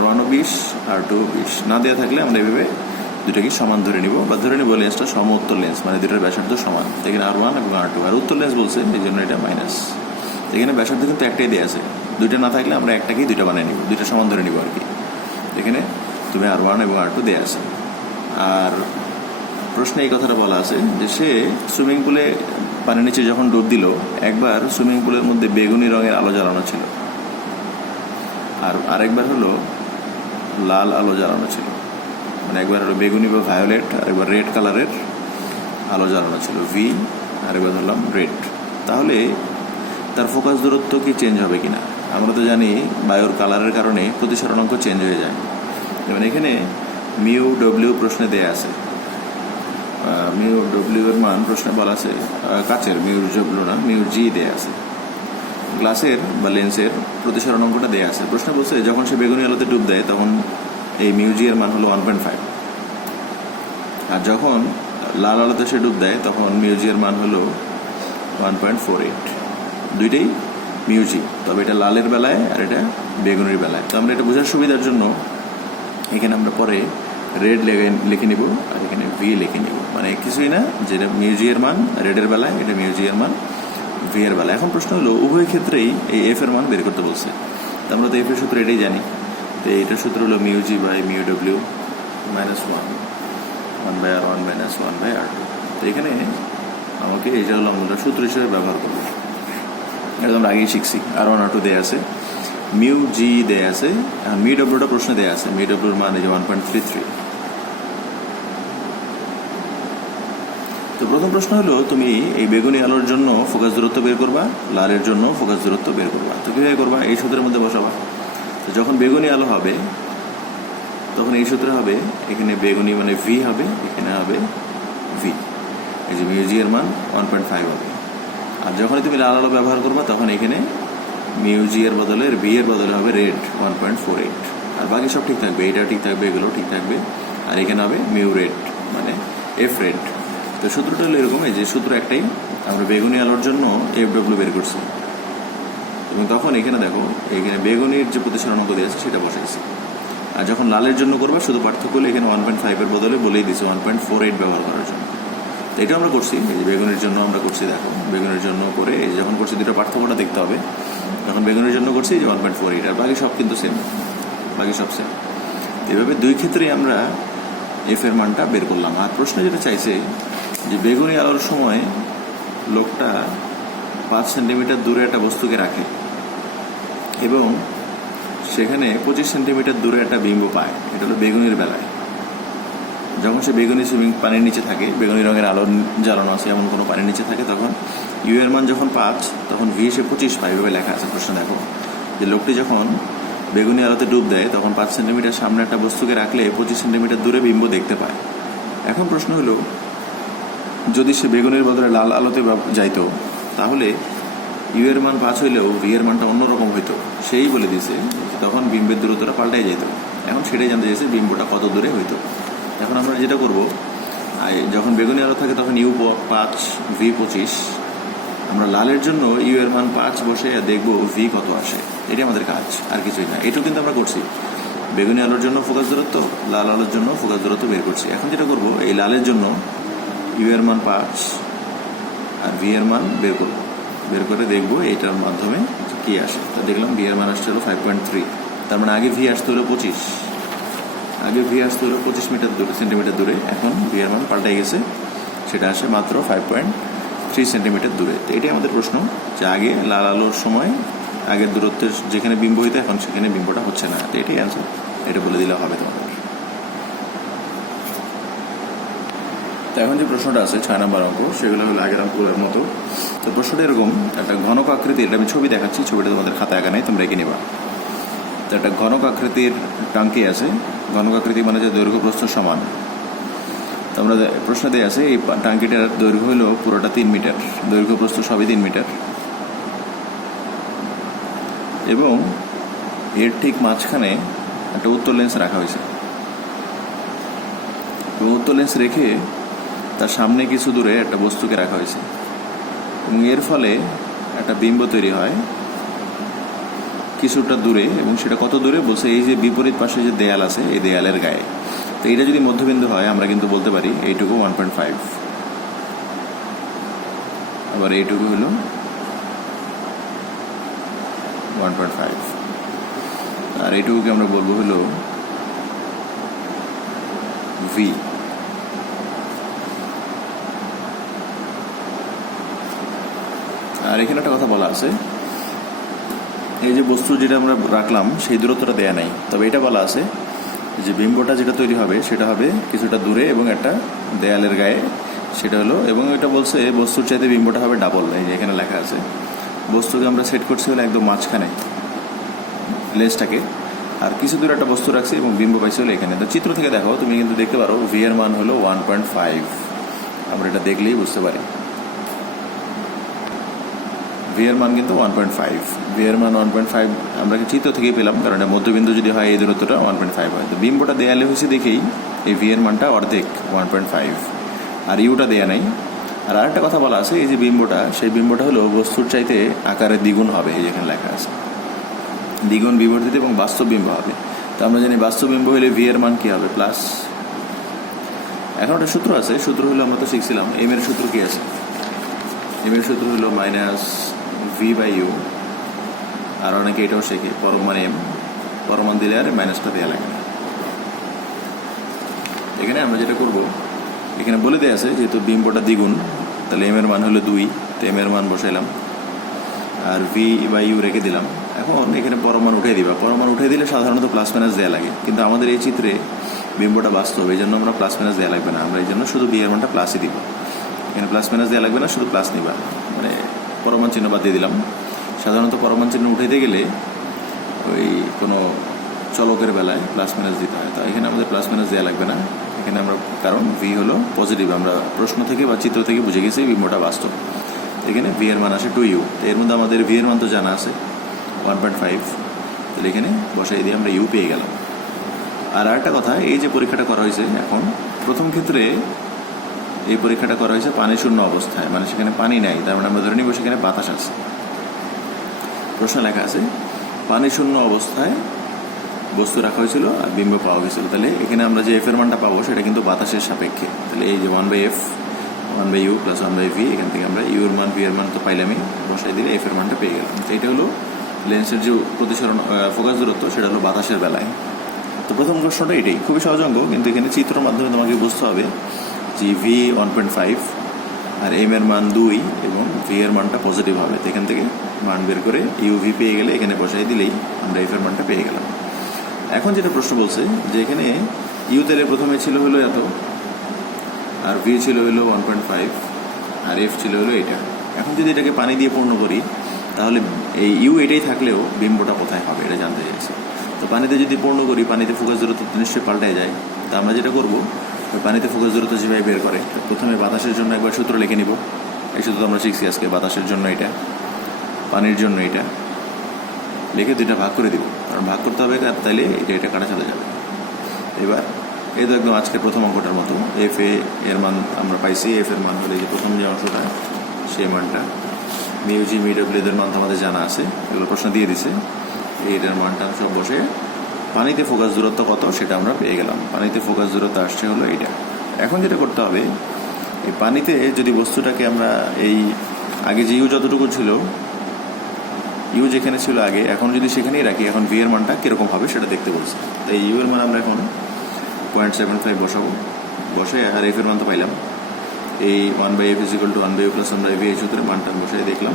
R1ও 20, R2ও 20। না দেওয়া থাকলে আমরা এভাবে দুটাকে সমান ধরে নিব, বা ধরে নিব লেন্সটা সমউত্তর লেন্স, মানে দুটোর ব্যাসার্ধ সমান। এখানে R1 এবং R2, আর উত্তর লেন্স বলছে এই জন্য এটা মাইনাস। এখানে ব্যাসার্ধ কিন্তু একটাই দেওয়া আছে, দুইটা না থাকলে আমরা একটাকেই দুইটা বানিয়ে নিব, দুইটা সমান ধরে নিব আর কি। এখানে তুমি R1 এবং R2 দেওয়া আছে। আর প্রশ্নে এই কথাটা বলা আছে যে সে সুইমিং পুলে পানির নিচে যখন ডুব দিল, একবার সুইমিং পুলের মধ্যে বেগুনি রঙের আলো জ্বালানো ছিল, আর আরেকবার হলো লাল আলো জ্বালানো ছিল। মানে একবার হলো বেগুনি বা ভায়োলেট, আর একবার রেড কালারের আলো জ্বালানো ছিল, ভি, আর একবার ধরলাম রেড। তাহলে তার ফোকাস দূরত্ব কি চেঞ্জ হবে কিনা? আমরা তো জানি বায়ুর কালারের কারণে প্রতিসরণাঙ্ক চেঞ্জ হয়ে যায়। যেমন এখানে মিউ ডব্লিউ প্রশ্নে দেয়া আছে, মিউ ডব্লিউ এর মান প্রশ্নে বলা আছে, কাচের মিউর ডব্লিউ না, মিউর জি দেয়া আছে। গ্লাসের বা লেন্সের প্রতিসরণাঙ্কটা দেয়া আছে। প্রশ্ন বলছে যখন সে বেগুনি আলোতে ডুব দেয় তখন এই মিউ জি এর মান হলো 1.5, আর যখন লাল আলোতে সে ডুব দেয় তখন মিউ জি এর মান হলো 1.48। দুইটাই মিউ জি, তবে এটা লালের বেলায় আর এটা বেগুনির বেলায়। তো আমরা এটা বোঝার সুবিধার জন্য এখানে আমরা পরে রেড লিখে নিব, আর এখানে ভি লিখে নিব। মানে কিছুই না, যেটা মিউ জি এর মান রেডের বেলায়, এটা মিউ জি এর মান ভি এর বেলায়। এখন প্রশ্ন হলো উভয় ক্ষেত্রেই এই এফ এর মান বের করতে বলছে। তো আমরা তো এফ এর সূত্র এটাই জানি, তো এটার সূত্র হলো mu G by mu W minus 1/R1 minus 1/R2। তো এখানে আমাকে এটা হলো আমরা সূত্র হিসেবে ব্যবহার করবো। এটা আমরা আগেই শিখছি। R1 R2 দেয়া আছে, মিউ জি দেয়া আছে, আর মিউ ডব্লিউটা প্রশ্নে দেয়া আছে। মিউ ডব্লিউর মান এই যে 1.33। তো প্রথম প্রশ্ন হলো তুমি এই বেগুনি আলোর জন্য ফোকাস দূরত্ব বের করবা, লালের জন্য ফোকাস দূরত্ব বের করবা। তো কিভাবে করবা? এই সূত্রের মধ্যে বসাবা। তো যখন বেগুনি আলো হবে তখন এই সূত্রে হবে, এখানে বেগুনি মানে ভি হবে, এখানে হবে ভি, এই যে মিউ জি এর মান 1.5 হবে। আর যখন তুমি লাল আলো ব্যবহার করবা তখন এখানে মিউ জি এর বদলে ভি এর বদলে হবে রেড 1.48, আর বাকি সব ঠিক থাকবে, এটা ঠিক থাকবে, এগুলো ঠিক থাকবে। আর এখানে হবে মিউ রেড মানে এফ রেড। তো সূত্রটা হলো এরকম, এই যে সূত্র একটাই, আমরা বেগুনি আলোর জন্য এফ ডব্লিউ বের করছি, এবং তখন এখানে দেখো এখানে বেগুনির যে প্রতিসরণাঙ্ক দিয়ে আছে সেটা বসাইছি। আর যখন লালের জন্য করবা শুধু পার্থক্য হলে এখানে 1.5 এর বদলে বলেই দিচ্ছে 1.48 ব্যবহার করার জন্য। তো এটা আমরা করছি, এই যে বেগুনের জন্য আমরা করছি, দেখো বেগুনের জন্য করে এই যখন করছি দুটো পার্থক্যটা দেখতে হবে। যখন বেগুনের জন্য করছি যে 1.48, আর বাকি সব কিন্তু সেম, বাকি সব সেম। এভাবে দুই ক্ষেত্রেই আমরা এফ এর মানটা বের করলাম। আর প্রশ্নে যেটা চাইছে যে বেগুনি আলোর সময় লোকটা 5 সেন্টিমিটার দূরে একটা বস্তুকে রাখে এবং সেখানে 25 সেন্টিমিটার দূরে একটা বিম্ব পায়। এটা হলো বেগুনির বেলায়। যখন সে বেগুনি সুইমিং পানির নিচে থাকে, বেগুনি রঙের আলো জ্বালানো আছে এমন কোনো পানির নিচে থাকে, তখন ইউ এর মান যখন 5 তখন ভি এসে 25 পায়, এভাবে লেখা আছে। প্রশ্ন দেখো যে লোকটি যখন বেগুনি আলোতে ডুব দেয় তখন 5 সেন্টিমিটার সামনে একটা বস্তুকে রাখলে 25 সেন্টিমিটার দূরে বিম্ব দেখতে পায়। এখন প্রশ্ন হলো যদি সে বেগুনির বদলে লাল আলোতে যাইতো তাহলে ইউ এর মান 5 হইলেও ভি এর মানটা অন্যরকম হইতো। সেই বলে দিয়েছে তখন বিম্বের দূরত্বটা পাল্টাই যেত। এখন সেটাই জানতে চাইছে বিম্বটা কত দূরে হইতো। এখন আমরা যেটা করবো, যখন বেগুনি আলো থাকে তখন ইউ 5 ভি 25, আমরা লালের জন্য ইউ এর মান 5 বসে দেখবো ভি কত আসে। এটাই আমাদের কাজ, আর কিছুই না। এটাও কিন্তু আমরা করছি, বেগুনি আলোর জন্য ফোকাস দূরত্ব, লাল আলোর জন্য ফোকাস দূরত্ব বের করছি। এখন যেটা করবো, এই লালের জন্য ইউ এর মান 5 আর ভি এর মান বের করবো, বের করে দেখবো এটার মাধ্যমে কি আসে। তো দেখলাম ভি এর মান আসছে হলো 5.3, তার মানে আগে ভি আসতে হলো 25, আগে ভি আসতে হলো 25 সেন্টিমিটার দূরে, এখন ভি এর মান পাল্টাই গেছে, সেটা আসে মাত্র 5.3 সেন্টিমিটার দূরে। তো এটাই আমাদের প্রশ্ন, যে আগে লাল আলোর সময় আগের দূরত্বের যেখানে বিম্ব হইতো এখন সেখানে বিম্বটা হচ্ছে না। তো এটাই অ্যান্সার, এটা বলে দিলে হবে তোমাদের। তো এখন যে প্রশ্নটা আছে 6 নম্বর অঙ্ক, সেগুলো হলো আগের অঙ্কগুলোর মতো। তো প্রশ্নটা এরকম, একটা ঘনক আকৃতির, এটা আমি ছবি দেখাচ্ছি, ছবিটা তোমাদের খাতায় আঁকা নেই, তোমরা এঁকে নেবা। তো একটা ঘনক আকৃতির টাঙ্কি আছে, ঘনক আকৃতি মানে যে দৈর্ঘ্য প্রস্থ সমান। তো আমরা প্রশ্ন দিয়ে আছে এই টাঙ্কিটার দৈর্ঘ্য হলো পুরোটা 3 মিটার, দৈর্ঘ্য প্রস্থ সবই 3 মিটার, এবং এর ঠিক মাঝখানে একটা উত্তর লেন্স রাখা হয়েছে। এবং উত্তর লেন্স রেখে তার সামনে কিছু দূরে একটা বস্তুকে রাখা হয়েছে, এবং এর ফলে একটা বিম্ব তৈরি হয় কিছুটা দূরে। এবং সেটা কত দূরে বলছে, এই যে বিপরীত পাশে যে দেয়াল আছে এই দেয়ালের গায়ে। তো এটা যদি মধ্যবিন্দু হয় আমরা কিন্তু বলতে পারি এইটুকু 1.5, আবার এইটুকু হলো 1.5, আর এইটুকুকে আমরা বলবো হলো ভি। আর এখানে একটা কথা বলা আছে, এই যে বস্তু যেটা আমরা রাখলাম সেই দূরত্বটা দেয়া নাই, তবে এটা বলা আছে যে বিম্বটা যেটা তৈরি হবে সেটা হবে কিছুটা দূরে এবং একটা দেয়ালের গায়ে, সেটা হলো, এবং এটা বলছে বস্তুর চাইতে বিম্বটা হবে ডাবল। এই যে এখানে লেখা আছে বস্তুকে আমরা সেট করছি হলো একদম মাঝখানে লেন্সটাকে, আর কিছু দূরে একটা বস্তু রাখছি এবং বিম্ব পাইছি হলো এখানে। তো চিত্র থেকে দেখো তুমি কিন্তু দেখতে পারো ভি এর মান হলো 1.5, আমরা এটা দেখলেই বুঝতে পারি ভি এর মান কিন্তু 1.5, ভি এর মান 1.5 আমরা চিত্র থেকেই পেলাম, কারণ এটা মধ্যবিন্দু যদি হয় এই দূরত্বটা 1.5 হয়। তো বিম্বটা দেয়ালে হয়েছে দেখেই এই ভি এর মানটা অর্ধেক 1.5, আর ইউটা দেয়া নাই। আর আরেকটা কথা বলা আছে, এই যে বিম্বটা, সেই বিম্বটা হলো বস্তুর চাইতে আকারে দ্বিগুণ হবে, এই যেখানে লেখা আছে দ্বিগুণ বিবর্ধিত এবং বাস্তব বিম্ব হবে। তো আমরা জানি বাস্তব বিম্ব হলে ভি এর মান কি হবে, প্লাস। এখন একটা সূত্র আছে, সূত্র হলো আমরা তো শিখছিলাম এম এর সূত্র কি আছে, এম এর সূত্র হলো মাইনাস ভি বাই ইউ, আর অনেকে এটাও শেখে পরমান এম, পরমান দিলে আর মাইনাসটা দেওয়া লাগে না। এখানে আমরা যেটা করব, এখানে বলে দেওয়া আছে যেহেতু বিম্বটা দ্বিগুণ, তাহলে এম এর মান হলো 2, তো এম এর মান বসাইলাম আর ভি বাই ইউ রেখে দিলাম। এখন এখানে পরমান উঠে দিবা, পরমান উঠে দিলে সাধারণত প্লাস মাইনাস দেওয়া লাগে, কিন্তু আমাদের এই চিত্রে বিম্বটা বাস্তব, এই জন্য আমরা প্লাস মাইনাস দেওয়া লাগবে না, আমরা এই জন্য শুধু বি এর মানটা প্লাসই দিব। এখানে প্লাস মাইনাস দেওয়া লাগবে না, শুধু প্লাস নিবা, মানে পরমান চিহ্ন বাদ দিয়ে দিলাম। সাধারণত পরমান চিহ্ন উঠাইতে গেলে ওই কোনো চলকের বেলায় প্লাস মাইনাস দিতে হয়, তো এখানে আমাদের প্লাস মাইনাস দেওয়া লাগবে না এখানে আমরা, কারণ ভি হলো পজিটিভ, আমরা প্রশ্ন থেকে বা চিত্র থেকে বুঝে গেছি বিম্বটা বাস্তব। এখানে ভি এর মান আসে 2u, এর মধ্যে আমাদের ভি এর মান তো জানা আছে 1.5, তাহলে এখানে বসাই দিয়ে আমরা ইউ পেয়ে গেলাম। আর একটা কথা, এই যে পরীক্ষাটা করা হয়েছে এখন প্রথম ক্ষেত্রে এই পরীক্ষাটা করা হয়েছে পানি শূন্য অবস্থায়, মানে সেখানে পানি নাই, তার মানে আমরা ধরে নিব সেখানে বাতাস আছে। প্রশ্ন লেখা আছে পানি শূন্য অবস্থায় বস্তু রাখা হয়েছিল আর বিম্ব পাওয়া গেছিল, তাহলে এখানে আমরা যে এফ এর মানটা পাবো সেটা কিন্তু বাতাসের সাপেক্ষে, তাহলে এই যে 1/f 1/u প্লাস 1/v, এখান থেকে আমরা ইউ এর মান ভি এর মান তো পাইলামই, বসাই দিলে এফ এর মানটা পেয়ে গেলাম। তো এটা হলো লেন্সের যে প্রতিসরণ ফোকাস দূরত্ব, সেটা হলো বাতাসের বেলায়। তো প্রথম প্রশ্নটা এটাই, খুবই সহজ অঙ্ক, কিন্তু এখানে চিত্রের মাধ্যমে তোমাকে বুঝতে হবে যে ভি 1.5 আর এম এর মান 2 এবং ভি এর মানটা পজিটিভ হবে, তো এখান থেকে মান বের করে ইউ ভি পেয়ে গেলে এখানে বসাই দিলেই আমরা এফ এর মানটা পেয়ে গেলাম। এখন যেটা প্রশ্ন বলছে যে এখানে ইউ তেলে প্রথমে ছিল হলো এত, আর ভি ছিল হলো 1.5, আর এফ ছিল হলো এটা। এখন যদি এটাকে পানি দিয়ে পূর্ণ করি তাহলে এই ইউ এটাই থাকলেও বিম্বটা কোথায় হবে এটা জানতে চাইছি। তো পানিতে যদি পূর্ণ করি, পানিতে ফোকাস দূরত্ব নিশ্চয়ই পাল্টায় যায়, তো আমরা যেটা করবো ওই পানিতে ফোকাস দূরত্ব যেভাবে বের করে, প্রথমে বাতাসের জন্য একবার সূত্র লিখে নিব, এই সূত্র আমরা শিখছি আজকে, বাতাসের জন্য এটা, পানির জন্য এটা, লিখে দুইটা ভাগ করে দিব, কারণ ভাগ করতে হবে, তাইলে এটা কাটা চলে যাবে। এবার এই তো একদম আজকের প্রথম অঙ্কটার মতো, এফ এর মান আমরা পাইছি, এফ এর মান হলে যে প্রথম যে অংশটা সেই মানটা, মিউজি মিডব্লিউ এদের মান তো আমাদের জানা আছে, এগুলো প্রশ্ন দিয়ে দিছে, এইটার মানটা সব বসে পানিতে ফোকাস দূরত্ব কত সেটা আমরা পেয়ে গেলাম, পানিতে ফোকাস দূরত্ব আসছে হলো এইটা। এখন যেটা করতে হবে, এই পানিতে যদি বস্তুটাকে আমরা এই আগে যে ইউ যতটুকু ছিল, ইউ যেখানে ছিল আগে, এখন যদি সেখানেই রাখি, এখন ভি এর মানটা কিরকম হবে সেটা দেখতে বলছি। তাই ইউ এর মান আমরা এখন 0.75 বসাবো, বসে আর এফ এর মান তো পাইলাম, এই 1/f = 1/u প্লাস 1/v, এই সূত্রে মানটা বসাই দেখলাম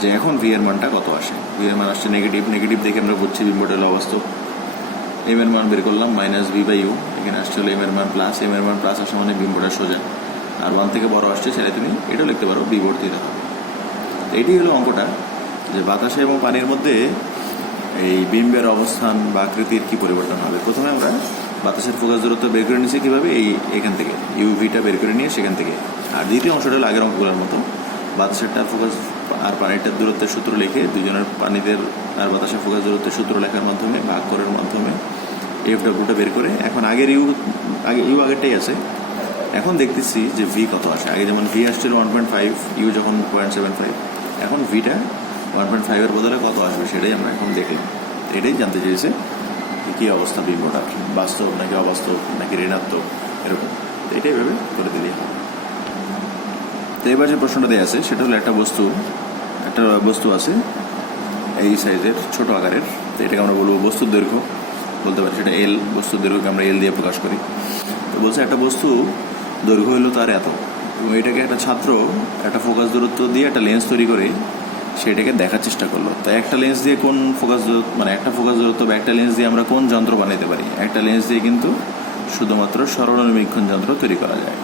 যে এখন ভি এর মানটা কত আসে। ভি এর মান আসছে নেগেটিভ, নেগেটিভ দেখে আমরা বুঝছি বিম্বটা হলো অবাস্তব। এম এর মান বের করলাম মাইনাস ভি বাই ইউ, এখানে আসছে হলো এম এর মান প্লাস, এম এর মান প্লাস আসে মানে বিম্বটা সোজা, আর 1 থেকে বড় আসছে সেটা তুমি এটাও লিখতে পারো, বিবর্তিত হবে। এইটাই হলো অঙ্কটা, যে বাতাসে এবং পানির মধ্যে এই বিম্বের অবস্থান বা আকৃতির কি পরিবর্তন হবে। প্রথমে আমরা বাতাসের ফোকাস দূরত্ব বের করে নিয়েছি কীভাবে, এখান থেকে ইউভিটা বের করে নিয়ে সেখান থেকে। আর দ্বিতীয় অংশটা হলো আগের অঙ্কগুলোর মতো, বাতাসেরটার ফোকাস আর পানিটার দূরত্বের সূত্র লিখে দুজনের পানিদের আর বাতাসের ফোকাস দূরত্বের সূত্র লেখার মাধ্যমে ভাগ করার মাধ্যমে এফডব্লিউটা বের করে, এখন আগের ইউ আগেরটাই আছে, এখন দেখতেছি যে ভি কত আসে। আগে যেমন ভি আসছিল 1.5, ইউ যখন 0.75, এখন ভিটা 1.5 এর বদলে কত আসবে সেটাই আমরা এখন দেখলাম। এটাই জানতে চেয়েছে কী অবস্থা বিম্বটার, বাস্তব নাকি অবাস্তব নাকি ঋণাত্মক, এরকম। তো এটাই ভেবে করে দিলেই হবে। তো এবার যে প্রশ্নটা দেওয়া আছে সেটা হলো একটা বস্তু আছে এই সাইজের, ছোট আকারের। তো এটাকে আমরা বলবো বস্তুর দৈর্ঘ্য বলতে পারি, সেটা এল। বস্তুর দৈর্ঘ্যকে আমরা এল দিয়ে প্রকাশ করি। তো বলছে একটা বস্তু দৈর্ঘ্য হলো তার এত, এবং এটাকে একটা ছাত্র একটা ফোকাস দূরত্ব দিয়ে একটা লেন্স তৈরি করে সেটাকে দেখার চেষ্টা করলো। তাই একটা লেন্স দিয়ে কোন ফোকাস দূরত্ব, মানে একটা ফোকাস দূরত্ব বা একটা লেন্স দিয়ে আমরা কোন যন্ত্র বানাতে পারি? একটা লেন্স দিয়ে কিন্তু শুধুমাত্র সরল নিরীক্ষণ যন্ত্র তৈরি করা যায়।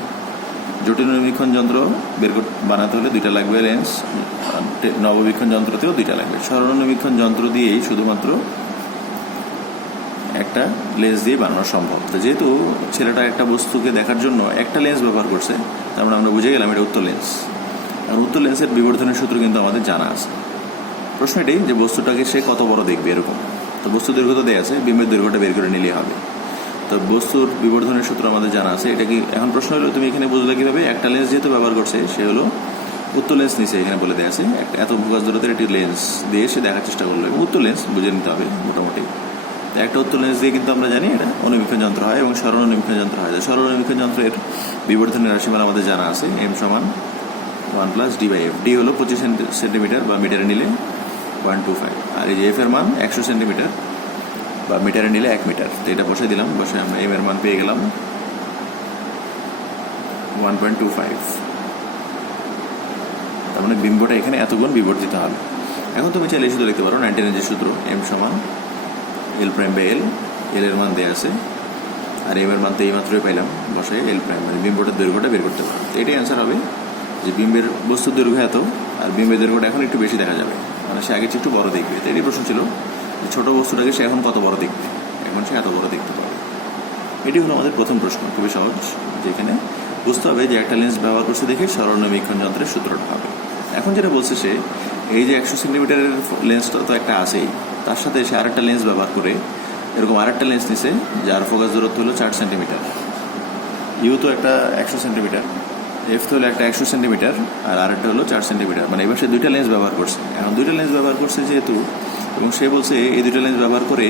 জটিল নিরীক্ষণ যন্ত্র বানাতে হলে 2টা লাগবে লেন্স, নববীক্ষণ যন্ত্রতেও 2টা লাগবে। সরল নিরীক্ষণ যন্ত্র দিয়েই শুধুমাত্র একটা লেন্স দিয়ে বানানো সম্ভব। তো যেহেতু ছেলেটা একটা বস্তুকে দেখার জন্য একটা লেন্স ব্যবহার করছে, তার মানে আমরা বুঝে গেলাম এটা উত্তর লেন্স। আর উত্তর লেন্সের বিবর্ধনের সূত্র কিন্তু আমাদের জানা আছে। প্রশ্ন এটাই যে বস্তুটাকে সে কত বড় দেখবে, এরকম। তো বস্তুর দৈর্ঘ্য তো দেওয়া আছে, বিম্বের দৈর্ঘ্যটা বের করে নিলেই হবে। তো বস্তুর বিবর্ধনের সূত্র আমাদের জানা আছে। এটা কি এখন প্রশ্ন হলো তুমি এখানে বুঝলে কিভাবে? একটা লেন্স যেহেতু ব্যবহার করছে, সে হলো উত্তর লেন্স নিচে এখানে বলে দেওয়া আছে, এত ফোকাস দূরত্বের একটি লেন্স দিয়ে সে দেখার চেষ্টা করলো। উত্তর লেন্স বুঝে নিতে হবে মোটামুটি। একটা উত্তর লেন্স দিয়ে কিন্তু আমরা জানি এটা অনুবীক্ষণ যন্ত্র হয় এবং সরল অনুবীক্ষণ যন্ত্র হয়। সরল অনুবীক্ষণ যন্ত্রের বিবর্ধনের রাশিমালা আমাদের জানা আছে, m সমান 1 + d/f। ডি হলো 25 সেন্টিমিটার বা মিটারে নিলে 125, আর এই যে এফ এর মান 100 সেন্টিমিটার বা মিটারে নিলে 1 মিটার। তো এটা বসে দিলাম, বসে আমরা এম এর মান পেয়ে গেলাম 1.25। তার মানে বিম্বটা এখানে এত গুণ বিবর্ধিত হবে। এখন তুমি চাইলে শুধু লিখতে পারো 19 যে সূত্র, m সমান L'/L। এল এর মান দেওয়া আছে, আর এম এর মান তো এইমাত্রই পাইলাম, বসে L', মানে বিম্বটার দৈর্ঘ্যটা বের করতে পারো। তো এটাই অ্যান্সার হবে যে বিম্বের বস্তুর দৈর্ঘ্য এত, আর বিম্বের দৈর্ঘ্যটা এখন একটু বেশি দেখা যাবে, মানে সে আগে একটু বড় দেখবে। তো এটাই প্রশ্ন ছিল যে ছোট বস্তুটাকে সে এখন কত বড় দেখবে, এখন সে এত বড় দেখতে পাবে। এটি হলো আমাদের প্রথম প্রশ্ন, খুবই সহজ। যেখানে বুঝতে হবে যে একটা লেন্স ব্যবহার করছে দেখে সরল নিরীক্ষণ যন্ত্রের সূত্রটা হবে। এখন যেটা বলছে সে, এই যে 100 সেন্টিমিটারের লেন্সটা তো একটা আছেই, তার সাথে সে আরেকটা লেন্স ব্যবহার করে এরকম আরেকটা লেন্স নিছে যার ফোকাস দূরত্ব হলো 4 সেন্টিমিটার। ইউ তো একটা 100 সেন্টিমিটার, এফ তো হলো একটা 100 সেন্টিমিটার, আর আরেকটা হলো 4 সেন্টিমিটার। মানে এবার সে 2টা লেন্স ব্যবহার করছে। এখন 2টা লেন্স ব্যবহার করছে যেহেতু, এবং সে বলছে এই 2টা লেন্স ব্যবহার করে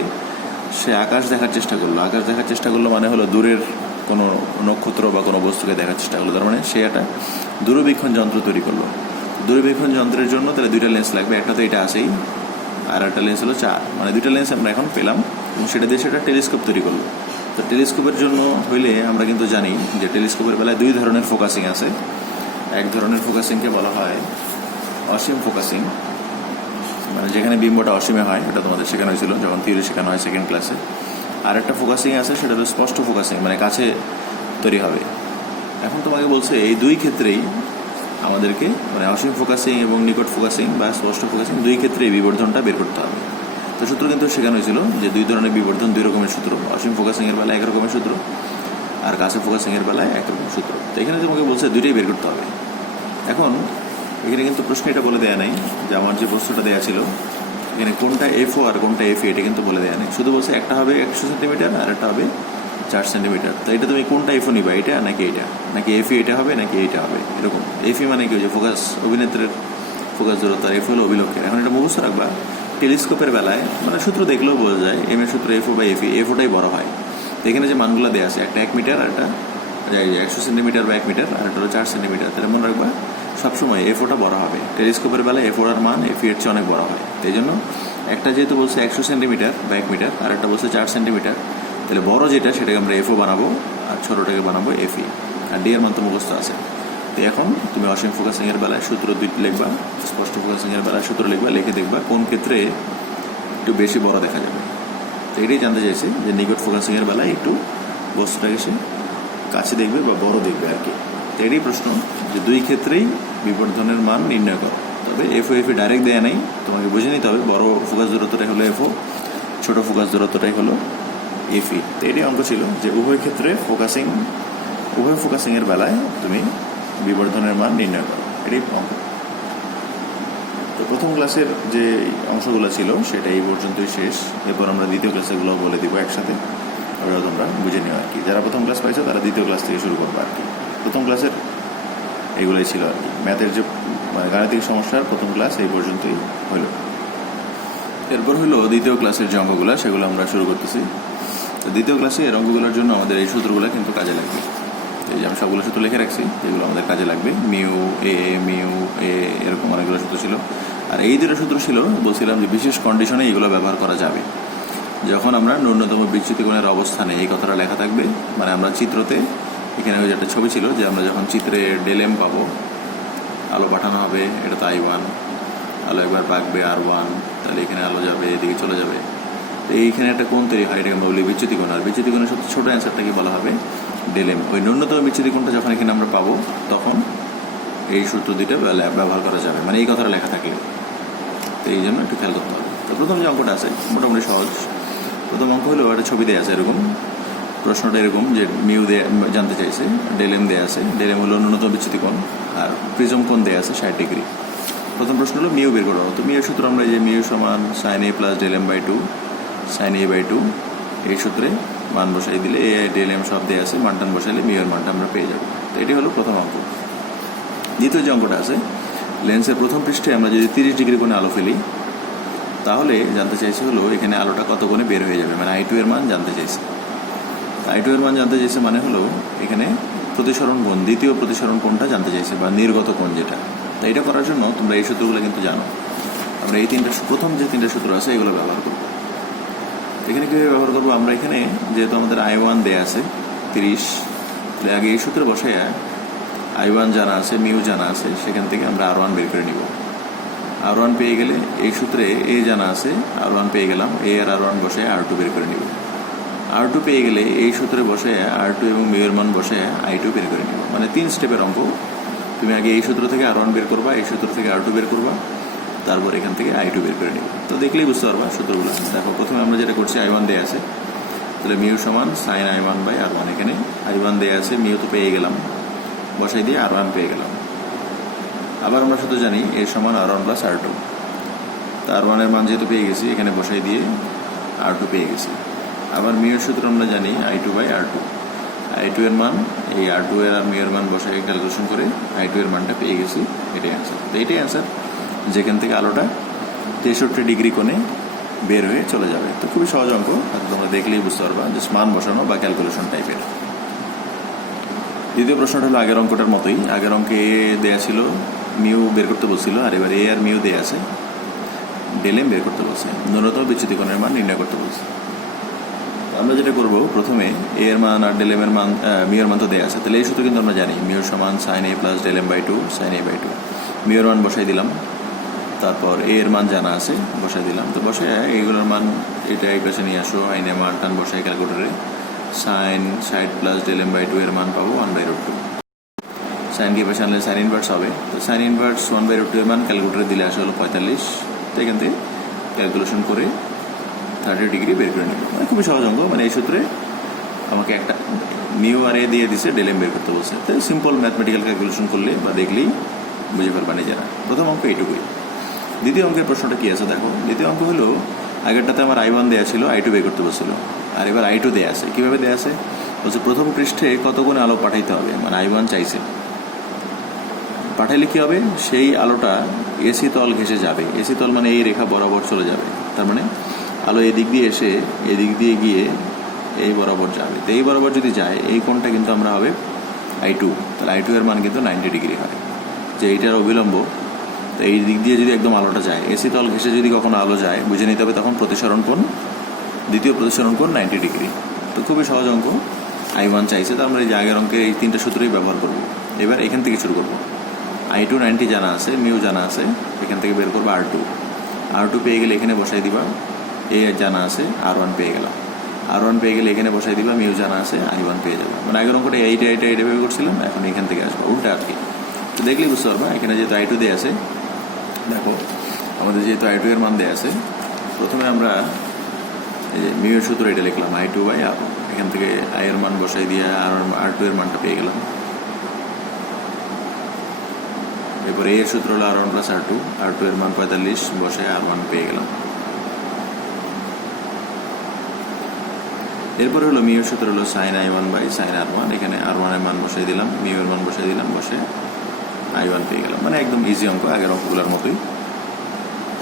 সে আকাশ দেখার চেষ্টা করলো। আকাশ দেখার চেষ্টা করলো মানে হলো দূরের কোনো নক্ষত্র বা কোনো বস্তুকে দেখার চেষ্টা করলো। তার মানে সে একটা দূরবীক্ষণ যন্ত্র তৈরি করলো। দূরবীক্ষণ যন্ত্রের জন্য তাহলে 2টা লেন্স লাগবে, একটা তো এটা আছেই, আর একটা লেন্স হলো 4, মানে 2টা লেন্স আমরা এখন পেলাম, এবং সেটা দিয়ে সেটা টেলিস্কোপ তৈরি করলো। তো টেলিস্কোপের জন্য হইলে আমরা কিন্তু জানি যে টেলিস্কোপের বেলায় 2 ধরনের ফোকাসিং আছে। এক ধরনের ফোকাসিংকে বলা হয় অসীম ফোকাসিং, মানে যেখানে বিম্বটা অসীমে হয়, এটা তোমাদের শেখানো হয়েছিল যখন থিওরি শেখানো হয় সেকেন্ড ক্লাসে। আর একটা ফোকাসিং আছে, সেটা হলো স্পষ্ট ফোকাসিং, মানে কাছে তৈরি হবে। এখন তোমাকে বলছে এই 2 ক্ষেত্রেই আমাদেরকে, মানে অসীম ফোকাসিং এবং নিকট ফোকাসিং বা স্পষ্ট ফোকাসিং 2 ক্ষেত্রেই বিবর্ধনটা বের করতে হবে। তো সূত্র কিন্তু শেখানো হয়েছিল যে 2 ধরনের বিবর্ধন, 2 রকমের সূত্র। অসীম ফোকাসিংয়ের বেলায় 1 রকমের সূত্র, আর কাছে ফোকাসিংয়ের বেলায় 1 রকমের সূত্র। তো এখানে তোমাকে বলছে 2টাই বের করতে হবে। এখন এখানে কিন্তু প্রশ্ন এটা বলে দেওয়া নাই যে আমার যে বস্তুটা দেওয়া ছিল এখানে কোনটা এফও আর কোনটা এফি, এটা কিন্তু বলে দেওয়া নেই। শুধু বলছে একটা হবে 100 সেন্টিমিটার আর একটা হবে 4 সেন্টিমিটার। তো এটা তুমি কোনটা এফও নিবা, এটা নাকি এটা, নাকি এফি এটা হবে নাকি এইটা হবে, এরকম। এফি মানে কি, যে ফোকাস, অভিনেত্রের ফোকাস দূরত্ব, আর এফ হলো অভিলক্ষের। এখন এটা মুখস্থ রাখবা। টেলিস্কোপের বেলায় মানে সূত্র দেখলেও বোঝা যায়, এম এর সূত্র এফও বা এফি, এফওটাই বড় হয়। তো এখানে যে মানগুলো দেওয়া আছে, একটা 1 মিটার, আর একটা 100 সেন্টিমিটার বা 1 মিটার, আর একটা হলো 4 সেন্টিমিটার। তাহলে মনে রাখবা সবসময় এফওটা বড় হবে। টেলিস্কোপের বেলায় এফওর মান এফি এর চেয়ে অনেক বড় হয়। এই জন্য একটা যেহেতু বলছে 100 সেন্টিমিটার বা 1 মিটার, আর একটা বলছে 4 সেন্টিমিটার, তাহলে বড় যেটা সেটাকে আমরা এফও বানাবো, আর ছোটোটাকে বানাবো এফি। আর ডি এর মান তো মুখস্থ আছে। তো এখন তুমি অসীম ফোকাসিংয়ের বেলায় সূত্র 2 লিখবা, স্পষ্ট ফোকাসিংয়ের বেলায় সূত্র লিখবা, লিখে দেখবা কোন ক্ষেত্রে একটু বেশি বড় দেখা যাবে। তো এটাই জানতে চাইছে যে নিকট ফোকাসিংয়ের বেলায় একটু বস্তুটাকে সে কাছে দেখবে বা বড় দেখবে আর কি। তো এটাই প্রশ্ন যে 2 ক্ষেত্রেই বিবর্ধনের মান নির্ণয় করো। তবে এফও এফি ডাইরেক্ট দেয়া নেই, তোমাকে বুঝে নিতে হবে বড় ফোকাস দূরত্বটাই হলো এফও, ছোট ফোকাস দূরত্বটাই হলো এফি। তো এটাই অঙ্ক ছিল যে উভয় ফোকাসিংয়ের বেলায় তুমি বিবর্ধনের মান নির্ণয় করো, এটাই অঙ্ক। তো প্রথম ক্লাসের যে অংশগুলো ছিল সেটা এই পর্যন্তই শেষ। এরপর আমরা দ্বিতীয় ক্লাসেগুলো বলে দিব একসাথে, ওরা তোমরা বুঝে নিও আর কি। যারা প্রথম ক্লাস পাইছো তারা দ্বিতীয় ক্লাস থেকে শুরু করবো আর কি। প্রথম ক্লাসের এগুলোই ছিল আর কি। ম্যাথের যে মানে গাণিতিক সমস্যার প্রথম ক্লাস এই পর্যন্তই হলো। এরপর হলো দ্বিতীয় ক্লাসের যে অঙ্কগুলো, সেগুলো আমরা শুরু করতেছি। তো দ্বিতীয় ক্লাসে এর অঙ্কগুলোর জন্য আমাদের এই সূত্রগুলো কিন্তু কাজে লাগবে। এই যে আমি সবগুলো সূত্র লিখে রাখছি, এগুলো আমাদের কাজে লাগবে। মিউ এ এরকম অনেকগুলো সূত্র ছিল। আর এই দুটো সূত্র ছিল, বলছিলাম যে বিশেষ কন্ডিশনে এগুলো ব্যবহার করা যাবে। যখন আমরা ন্যূনতম বিচ্যুতি কোণের অবস্থানে, এই কথাটা লেখা থাকবে, মানে আমরা চিত্রতে এখানে ওই যে একটা ছবি ছিল যে আমরা যখন চিত্রে ডেলেম পাবো, আলো পাঠানো হবে, এটা তো I1, আলো একবার পাকবে R1, তাহলে এখানে আলো যাবে, এদিকে চলে যাবে। তো এইখানে একটা কোণ তৈরি হয়, এটাকে আমরা বলি বিচ্যুতি কোণ। আর বিচ্যুতি কোণের সবচেয়ে ছোটো অ্যান্সারটাকে বলা হবে ডেলেম। ওই ন্যূনতম বিচ্যুতি কোণটা যখন এখানে আমরা পাবো, তখন এই সূত্র দুইটা ব্যবহার করা যাবে, মানে এই কথাটা লেখা থাকলে। তো এই জন্য একটু খেয়াল করতে হবে। তো প্রথম যে অঙ্কটা আছে মোটামুটি সহজ। প্রথম অঙ্ক হলো একটা ছবি দেওয়া আছে এরকম, প্রশ্নটা এরকম যে মিউ জানতে চাইছে, ডেলেম দেওয়া আছে, ডেলেম হলো ন্যূনতম বিচ্যুতি কোণ, আর প্রিজম কোণ দেওয়া আছে 60 ডিগ্রি। প্রথম প্রশ্ন হলো মিউ বের করা। তো মিউ সূত্র আমরা এই যে মিউ সমান sine A plus del m by 2 sine A by 2, এই সূত্রে মান বসাই দিলে এ ডেলেম সব দেওয়া আছে, মানটান বসাইলে মিউ এর মানটা আমরা পেয়ে যাবো। তো এটি হলো প্রথম অঙ্ক। দ্বিতীয় যে অঙ্কটা আছে, লেন্সের প্রথম পৃষ্ঠে আমরা যদি 30 ডিগ্রি কোণে আলো ফেলি, তাহলে জানতে চাইছে হলো এখানে আলোটা কত কোণে বের হয়ে যাবে, মানে I2 এর মান জানতে চাইছে। I2 এর মান জানতে চাইছে মানে হলো এখানে প্রতিসরণ কোণ, দ্বিতীয় প্রতিসরণ কোণটা জানতে চাইছে, বা নির্গত কোণ যেটা। তো এটা করার জন্য তোমরা এই সূত্রগুলো কিন্তু জানো। আমরা এই প্রথম যে তিনটা সূত্র আছে এগুলো ব্যবহার করবো। এখানে কীভাবে ব্যবহার করবো, আমরা এখানে যেহেতু আমাদের I1 দেয়া আছে 30, তাহলে আগে এই সূত্রে বসায় I1 জানা আছে, মিউ জানা আছে, সেখান থেকে আমরা R1 বের করে নিব। R1 পেয়ে গেলে এই সূত্রে এ জানা আছে, R1 পেয়ে গেলাম, এ আর R1 বসে R2 বের করে নিব। R2 পেয়ে গেলে এই সূত্রে বসে R2 এবং মিউ এর মান বসে I2 বের করে নিব। মানে 3 স্টেপের অঙ্ক। তুমি আগে এই সূত্র থেকে R1 বের করবা, এই সূত্র থেকে R2 বের করবা, তারপর এখান থেকে I2 বের করে নিব। তো দেখলেই বুঝতে পারবা সূত্রগুলো। দেখো প্রথমে আমরা যেটা করছি, I1 দেয়া আছে, তাহলে মিউ সমান সাইন I1 বাই R1। এখানে I1 দেয়া আছে, মিউ তো পেয়ে গেলাম, বসাই দিয়ে R1 পেয়ে গেলাম। আবার আমরা শুধু জানি এর সমান R1 প্লাস R2। তা R1 এর মান যেহেতু পেয়ে গেছি, এখানে বসাই দিয়ে R2 পেয়ে গেছি। আবার মিউ এর সূত্র আমরা জানি I2 বাই R2। I2 এর মান এই R2 এর আর মিউ এর মান বসাই ক্যালকুলেশন করে I2 এর মানটা পেয়ে গেছি। এটাই অ্যান্সার। তো এটাই অ্যান্সার, যেখান থেকে আলোটা 63 ডিগ্রি কোণে বের হয়ে চলে যাবে। তো খুবই সহজ অঙ্ক, তোমরা দেখলেই বুঝতে পারবা, জাস্ট মান বসানো বা ক্যালকুলেশন টাইপের। দ্বিতীয় প্রশ্নটা হলো আগের অঙ্কটার মতোই। আগের অঙ্কে এ দেয়া ছিল, মিউ বের করতে বলছিল, আর এবার এ আর মিউ দেয়া আছে, ডেলেম বের করতে বলছে, ন্যূনতম বিচ্যুতি কোণের মান নির্ণয় করতে বলছে। আমরা যেটা করবো, প্রথমে এ এর মান আর ডেলেম এর মান, মিউ এর মান তো দেওয়া আছে, তাহলে এই সূত্র কিন্তু আমরা জানি, মিউ সমান sine A plus del m by 2 sine A by 2। Mu এর মান বসাই দিলাম, তারপর এ এর মান জানা আছে, বসাই দিলাম। তো বসে এইগুলোর মান এটা এই পাশে নিয়ে আসো, আইনে মান টান বসাই ক্যালকুলেটরে, সাইন 60 প্লাস ডেলেম বাই 2 এর মান পাবো 1/√2। সাইন কি পাশে আনলে সাইন ইনভার্স হবে, তো সাইন ইনভার্স 1/√2 এর মান ক্যালকুলেটরে দিলে আসে হলো 45। তো এখান থেকে ক্যালকুলেশন করে 30 ডিগ্রি বের করে নেব। মানে খুবই সহজ অঙ্ক। মানে এই সূত্রে আমাকে একটা মিউ আর এ দিয়ে দিছে, ডেলেম বের করতে বলছে। তো সিম্পল ম্যাথমেটিক্যাল ক্যালকুলেশন করলে বা দেখলেই বুঝে ফেলবা নিজেরা। প্রথম অঙ্ক এইটুকুই। দ্বিতীয় অঙ্কের প্রশ্নটা কি আছে দেখো। দ্বিতীয় অঙ্ক হলো, আগেরটাতে আমার I1 দেয়া ছিল, I2 বের করতে বলছিল, আর এবার I2 দেয়া আছে। কীভাবে দেয়া আছে বলছে, প্রথম পৃষ্ঠে কত গুণে আলো পাঠাইতে হবে, মানে I1 চাইছে। পাঠাইলে কী হবে, সেই আলোটা এসি তল ঘেঁষে যাবে। এসি তল মানে এই রেখা বরাবর চলে যাবে, তার মানে আলো এই দিক দিয়ে এসে এদিক দিয়ে গিয়ে এই বরাবর যাবে। তো এই বরাবর যদি যায়, এই কোণটা কিন্তু আমরা হবে I2। তাহলে I2 এর মান কিন্তু 90 ডিগ্রি হয়, যে এইটার অবিলম্ব। তো এই দিক দিয়ে যদি একদম আলোটা যায়, এসি তল ঘেঁষে যদি কখনো আলো যায়, বুঝে নিতে হবে তখন প্রতিসরণ কোণ, দ্বিতীয় প্রতিসরণ কোণ 90 ডিগ্রি। তো খুবই সহজ অঙ্ক। I1 চাইছে, তো আমরা এই যে আগের অঙ্কে এই তিনটা সূত্রই ব্যবহার করব। এবার এখান থেকে শুরু করব। I2 90 জানা আছে, মিউ জানা আছে, এখান থেকে বের করবো R2 পেয়ে গেলে এখানে বসাই দিবা, এ জানা আছে, R1 পেয়ে গেলাম। R1 পেয়ে গেলে এখানে বসাই দিবা, মিউ জানা আছে, I1 পেয়ে যাবে। মানে আগের অঙ্কটা এইটা ভেবে করছিলাম, এখন এখান থেকে আসবো উল্টা আর কি। তো দেখলেই বুঝতে পারবা, এখানে যেহেতু I2 দেয়া আছে, দেখো আমাদের যেহেতু I2 এর মান দেয়া আছে, প্রথমে আমরা এই যে মিউ এর সূত্র এটা লিখলাম, I2 বাই R1। এখান থেকে I এর মান বসাই দিয়ে R2 এর মানটা পেয়ে গেলাম। এরপর এর সূত্র হলো R1 প্লাস R2 এর মান 45, বসে R1 পেয়ে গেলাম। এরপরে হলো মিউ এর সূত্র হলো sign I1 by sine R1। এখানে R1 এর মান বসাই দিলাম, মিউ এর মান বসাই দিলাম, বসে I1 পেয়ে গেলাম। মানে একদম ইজি অঙ্ক, আগের অঙ্কগুলোর মতোই,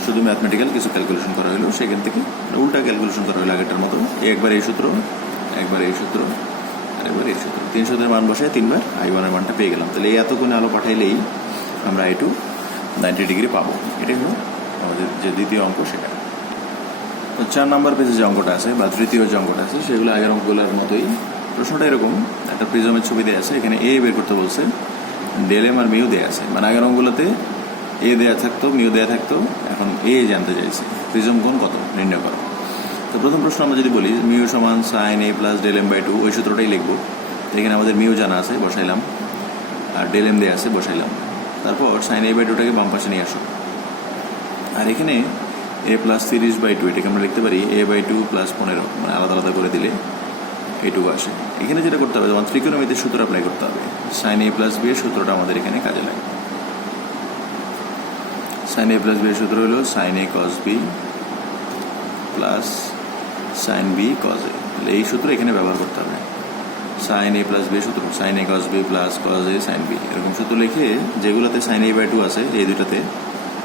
শুধু ম্যাথমেটিক্যাল কিছু ক্যালকুলেশন করা হলো, সেখান থেকে উল্টা ক্যালকুলেশন করা হলো আগেরটার মতো। একবার এই সূত্র, একবার এই সূত্র আর একবার এই সূত্র, 3 সূত্রের মান বসায় 3 বার I1 এর মানটা পেয়ে গেলাম। তাহলে এই এত কোণে আলো পাঠাইলেই আমরা I2 90 ডিগ্রি পাবো। এটাই হলো আমাদের যে দ্বিতীয় অঙ্ক সেটা। তো 4 নম্বর পেজে যে অঙ্কটা আছে বা তৃতীয় যে অঙ্কটা আছে সেগুলো আগের অঙ্কগুলোর মতোই। প্রশ্নটা এরকম, একটা প্রিজমের ছবি দেওয়া আছে, এখানে এ বের করতে বলছে, ডেল এম আর মিউ দেওয়া আছে। মানে আগের অঙ্কগুলোতে এ দেওয়া থাকতো, মিউ দেওয়া থাকতো, এখন এ জানতে চাইছে প্রিজম কোণ কত নির্ণয় করো। তো প্রথম প্রশ্ন আমরা যদি বলি মিউ সমান sine A plus del m by 2, ওই সূত্রটাই লিখবো। এখানে আমাদের মিউ জানা আছে, বসাইলাম, আর ডেল এম দেওয়া আছে, বসাইলাম। তারপর সাইন এ বাই 2টাকে বাম পাশে নিয়ে আসো, আর এখানে এ প্লাস 30/2 এটাকে আমরা লিখতে পারি এ বাই 2 প্লাস 15, মানে আলাদা আলাদা করে দিলে এইটুকু আসে। এখানে যেটা করতে হবে, যেমন ত্রিকোণমিতির সূত্র অ্যাপ্লাই করতে হবে, সাইন এ প্লাস বি এর সূত্রটা আমাদের এখানে কাজে লাগে। সাইন এ প্লাস বি এর সূত্র হলো sine A cos B plus sine B cos A. তাহলে এই সূত্র এখানে ব্যবহার করতে হবে, সাইন এ প্লাস বি এর সূত্র sign A cos B plus cos A sign B. এরকম সূত্র লিখে যেগুলোতে সাইন এ বাই 2 আছে এই দুটাতে,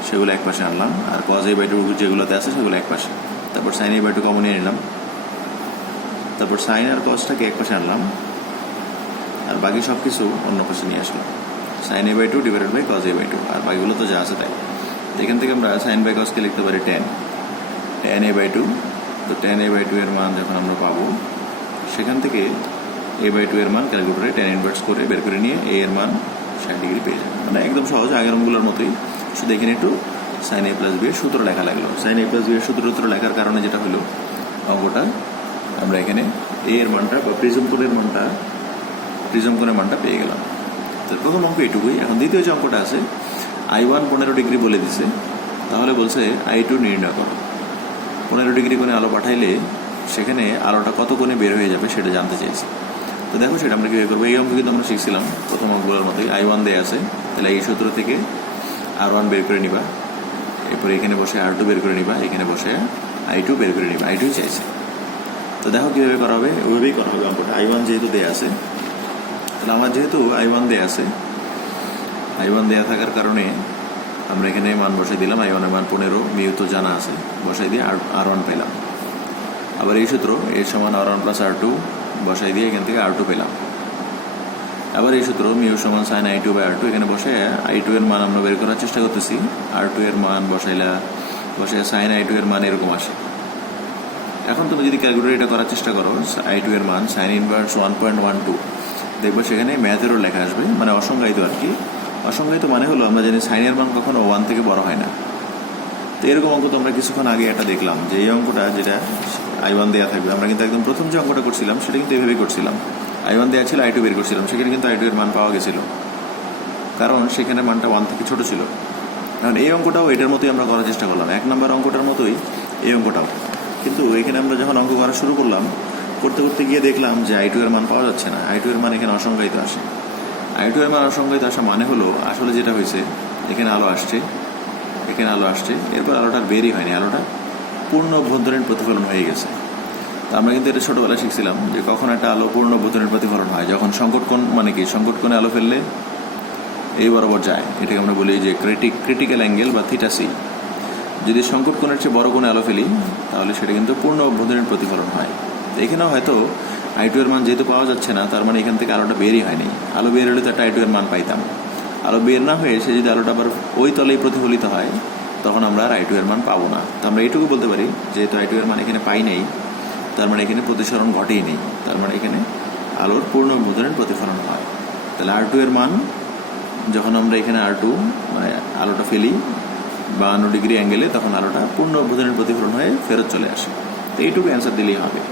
সেগুলো এক পাশে আনলাম, আর কস এ বাই 2 যেগুলোতে আছে সেগুলো এক পাশে। তারপর সাইন এ বাই 2 কমন নিয়ে নিলাম, তারপর সাইন আর কসটাকে এক পাশে আনলাম, আর বাকি সব কিছু অন্য পাশে নিয়ে আসলাম, sine A by 2 divided by cos A by 2, আর বাকিগুলো তো যা আছে তাই। এখান থেকে আমরা সাইন বাই কসকে লিখতে পারি tan এ বাই 2। তো tan এ বাই 2 এর মান যখন আমরা পাবো, সেখান থেকে এ বাই 2 এর মান ক্যালকুলেটরে tan ইনভার্স করে বের করে নিয়ে এ এর মান 60 ডিগ্রি পেয়ে যাবে। মানে একদম সহজ, আগের অঙ্কগুলোর মতোই, শুধু এখানে একটু সাইন এ প্লাস বি এর সূত্র লেখা লাগলো। সাইন এ প্লাস বি এর সূত্র লেখার কারণে যেটা হলো, অঙ্কটা আমরা এখানে এ এর মানটা বা প্রিজম কোণের মানটা পেয়ে গেলাম। তো প্রথম অঙ্ক এটুকুই। এখন দ্বিতীয় যে অঙ্কটা আছে, I1 15 ডিগ্রি বলে দিছে, তাহলে বলছে I2 নির্ণয় করো। 15 ডিগ্রি কোণে আলো পাঠাইলে সেখানে আলোটা কত কোণে বের হয়ে যাবে সেটা জানতে চাইছে। তো দেখো সেটা আমরা কীভাবে করবো। এই অঙ্ক কিন্তু আমরা শিখছিলাম প্রথম অঙ্কগুলোর মতোই, I1 দেয়া আছে, তাহলে এই সূত্র থেকে R1 বের করে নিবা, এরপরে এখানে বসে R2 বের করে নিবা, এখানে বসে I2 বের করে নিবা, I2 চাইছে। তো দেখো কীভাবে করা হবে, ওইভাবেই করা হবে অঙ্কটা। I1 যেহেতু দেয়া আছে, তাহলে আমার যেহেতু I1 দেয়া আছে, I1 দেয়া থাকার কারণে আমরা এখানে মান বসাই দিলাম, I1 এর মান 15, মিউ তো জানা আছে, বসাই দিয়ে R1 পেলাম। আবার এই সূত্র এ সমান R1 প্লাস R2 বসাই দিয়ে এখান থেকে R2 পেলাম। আবার এই সূত্র মিউ সমান সাইন I2 বাই R2, এখানে বসে I2 এর মান আমরা বের করার চেষ্টা করতেছি। R2 এর মান বসাই সাইন I2 এর মান এরকম আসে। এখন তুমি যদি ক্যালকুলেটর এটা করার চেষ্টা করো, I2 এর মান সাইন ইনভার্স 1.12, দেখবো সেখানে ম্যাথেরও লেখা আসবে, মানে অসংজ্ঞায়িত আর কি। অসংজ্ঞায়িত মানে হলো আমরা জানি সাইনের মান কখনো 1 থেকে বড় হয় না। তো এরকম অঙ্ক তো আমরা কিছুক্ষণ আগে একটা দেখলাম, যে এই অঙ্কটা যেটা I1 দেওয়া থাকবে, আমরা কিন্তু একদম প্রথম যে অঙ্কটা করছিলাম সেটা কিন্তু এভাবেই করছিলাম। I1 দেওয়া ছিল, I2 বের করছিলাম, সেখানে কিন্তু I2 এর মান পাওয়া গেছিল, কারণ সেখানে মানটা 1 থেকে ছোট ছিল। এখন এই অঙ্কটাও এটার মতোই আমরা করার চেষ্টা করলাম, 1 নম্বর অঙ্কটার মতোই এই অঙ্কটাও। কিন্তু এখানে আমরা যখন অঙ্ক করা শুরু করলাম, করতে করতে গিয়ে দেখলাম যে I2 এর মান পাওয়া যাচ্ছে না, I2 এর মান এখানে অসংজ্ঞায়িত আসে। I2 এর মান অসংজ্ঞায়িত আসা মানে হলো, আসলে যেটা হয়েছে, এখানে আলো আসছে, এরপর আলোটার বেরই হয়নি, আলোটা পূর্ণ অভ্যন্তরীণ প্রতিফলন হয়ে গেছে। তো আমরা কিন্তু এটা ছোটবেলায় শিখছিলাম যে কখন একটা আলো পূর্ণ অভ্যন্তরীণ প্রতিফলন হয়, যখন সংকট কোণ, মানে কি সংকট কোণে আলো ফেললে এই বরাবর যায়, এটাকে আমরা বলি যে ক্রিটিক্যাল অ্যাঙ্গেল বা থিটা সি। যদি সংকট কোণের চেয়ে বড় কোণে আলো ফেলি, তাহলে সেটা কিন্তু পূর্ণ অভ্যন্তরীণ প্রতিফলন হয়। তো এখানেও হয়তো I2 এর মান যেহেতু পাওয়া যাচ্ছে না, তার মানে এখান থেকে আলোটা বেরই হয়নি। আলো বের হলে তো একটা I2 এর মান পাইতাম। আলো বের না হয়ে সে যদি আলোটা আবার ওই তলেই প্রতিফলিত হয়, তখন আমরা আর I2 এর মান পাবো না। তো আমরা এইটুকু বলতে পারি, যেহেতু I2 এর মান এখানে পাই নাই, তার মানে এখানে প্রতিসরণ ঘটেই নেই, তার মানে এখানে আলোর পূর্ণ অভ্যন্তরীণ প্রতিফলন হয়। তাহলে R2 এর মান যখন আমরা এখানে R2 মানে আলোটা ফেলি 52 ডিগ্রি অ্যাঙ্গেলে, তখন আলোটা পূর্ণ অভ্যন্তরীণ প্রতিফলন হয়ে ফেরত চলে আসে। তো এইটুকু অ্যান্সার দিলেই হবে।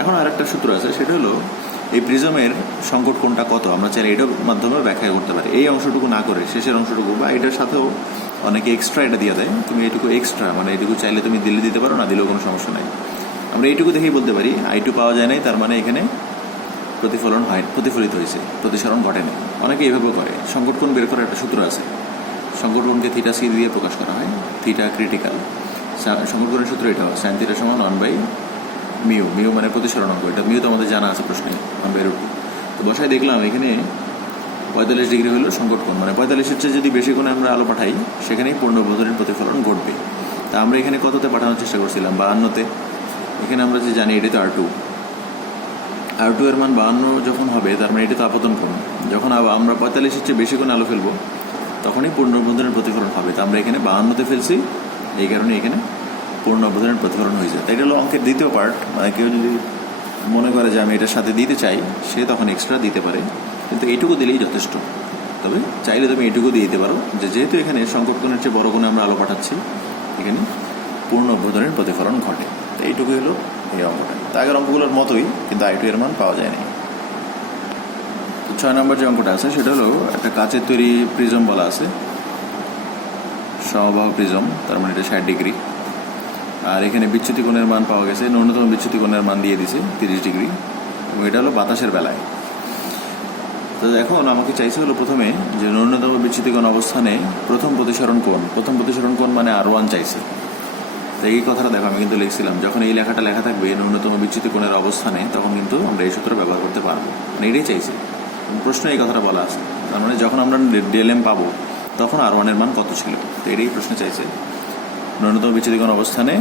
এখন আরেকটা সূত্র আছে, সেটা হলো এই প্রিজমের সংকট কোণটা কত, আমরা চাইলে এটার মাধ্যমে ব্যাখ্যা করতে পারি। এই অংশটুকু না করে শেষের অংশটুকু, বা এটার সাথেও অনেকে এক্সট্রা এটা দিয়ে দেয়, তুমি এইটুকু এক্সট্রা, মানে এইটুকু চাইলে তুমি দিতে পারো, না দিলেও কোনো সমস্যা নাই। আমরা এইটুকু দেখেই বলতে পারি I2 পাওয়া যায় নাই, তার মানে এখানে প্রতিফলিত হয়েছে, প্রতিসরণ ঘটেনি। অনেকে এইভাবেও করে। সংকট কোণ বের করার একটা সূত্র আছে, সংকট কোণকে থিটা সি দিয়ে প্রকাশ করা হয়, থিটা ক্রিটিক্যাল। সংকট কোণের সূত্র এটা, সাইন থিটা সমান 1/μ, মিউ মানে প্রতিসরণ অঙ্ক, এটা মিউ তো আমাদের জানা আছে প্রশ্নে, 1/√2। তো বসায় দেখলাম এখানে 45 ডিগ্রি হলো সংকট কোণ, মানে 45-এর চেয়ে যদি বেশি কোণে আমরা আলো পাঠাই, সেখানেই পূর্ণ অভ্যন্তরীণ প্রতিফলন ঘটবে। তা আমরা এখানে কততে পাঠানোর চেষ্টা করছিলাম, 52-তে। এখানে আমরা যে জানি এটা তো R2, R2 এর মান 52 যখন হবে, তার মানে এটা তো আপতন কোণ। যখন আমরা 45-এর চেয়ে বেশি কোণে আলো ফেলবো তখনই পূর্ণ অভ্যন্তরীণ প্রতিফলন হবে। তো আমরা এখানে 52-তে ফেলছি, এই কারণে এখানে পূর্ণ অভ্যন্তরীণ প্রতিফলন হয়ে যায়। তাই এটা হলো অঙ্কের দ্বিতীয় পার্ট। মানে কেউ যদি মনে করে যে আমি এটার সাথে দিতে চাই, সে তখন এক্সট্রা দিতে পারে, কিন্তু এইটুকু দিলেই যথেষ্ট। তবে চাইলে তুমি এইটুকু দিয়ে দিতে পারো যে যেহেতু এখানে সংকট কোণের চেয়ে বড় কোণে আমরা আলো পাঠাচ্ছি, এখানে পূর্ণ অভ্যন্তরীণ প্রতিফলন ঘটে। তো এইটুকু হলো এই অঙ্কটা। তো আগের অঙ্কগুলোর মতোই, কিন্তু I2 এর মান পাওয়া যায়নি। 6 নম্বর যে অঙ্কটা আছে সেটা হলো একটা কাচের তৈরি প্রিজম বলা আছে, সমবাহু প্রিজম, তার মানে এটা 60 ডিগ্রি। আর এখানে বিচ্যুতি কোণের মান পাওয়া গেছে, ন্যূনতম বিচ্যুতি কোণের মান দিয়ে দিছে 30 ডিগ্রি, এবং এটা হলো বাতাসের বেলায়। তো এখন আমাকে চাইছে হলো প্রথমে যে ন্যূনতম বিচ্যুতি কোণ অবস্থানে প্রথম প্রতিসরণ কোণ মানে R1 চাইছে। তো এই কথাটা দেখো, আমি কিন্তু লিখছিলাম যখন এই লেখাটা লেখা থাকবে ন্যূনতম বিচ্যুতি কোণের অবস্থানে, তখন কিন্তু আমরা এই সূত্র ব্যবহার করতে পারবো, মানে এটাই চাইছে। প্রশ্নে এই কথাটা বলা আছে, তার মানে যখন আমরা ডেল এম পাবো তখন R1 এর মান কত ছিল। তো এটাই প্রশ্নে চাইছে, ন্যূনতম বিচ্যুতি কোণ অবস্থানে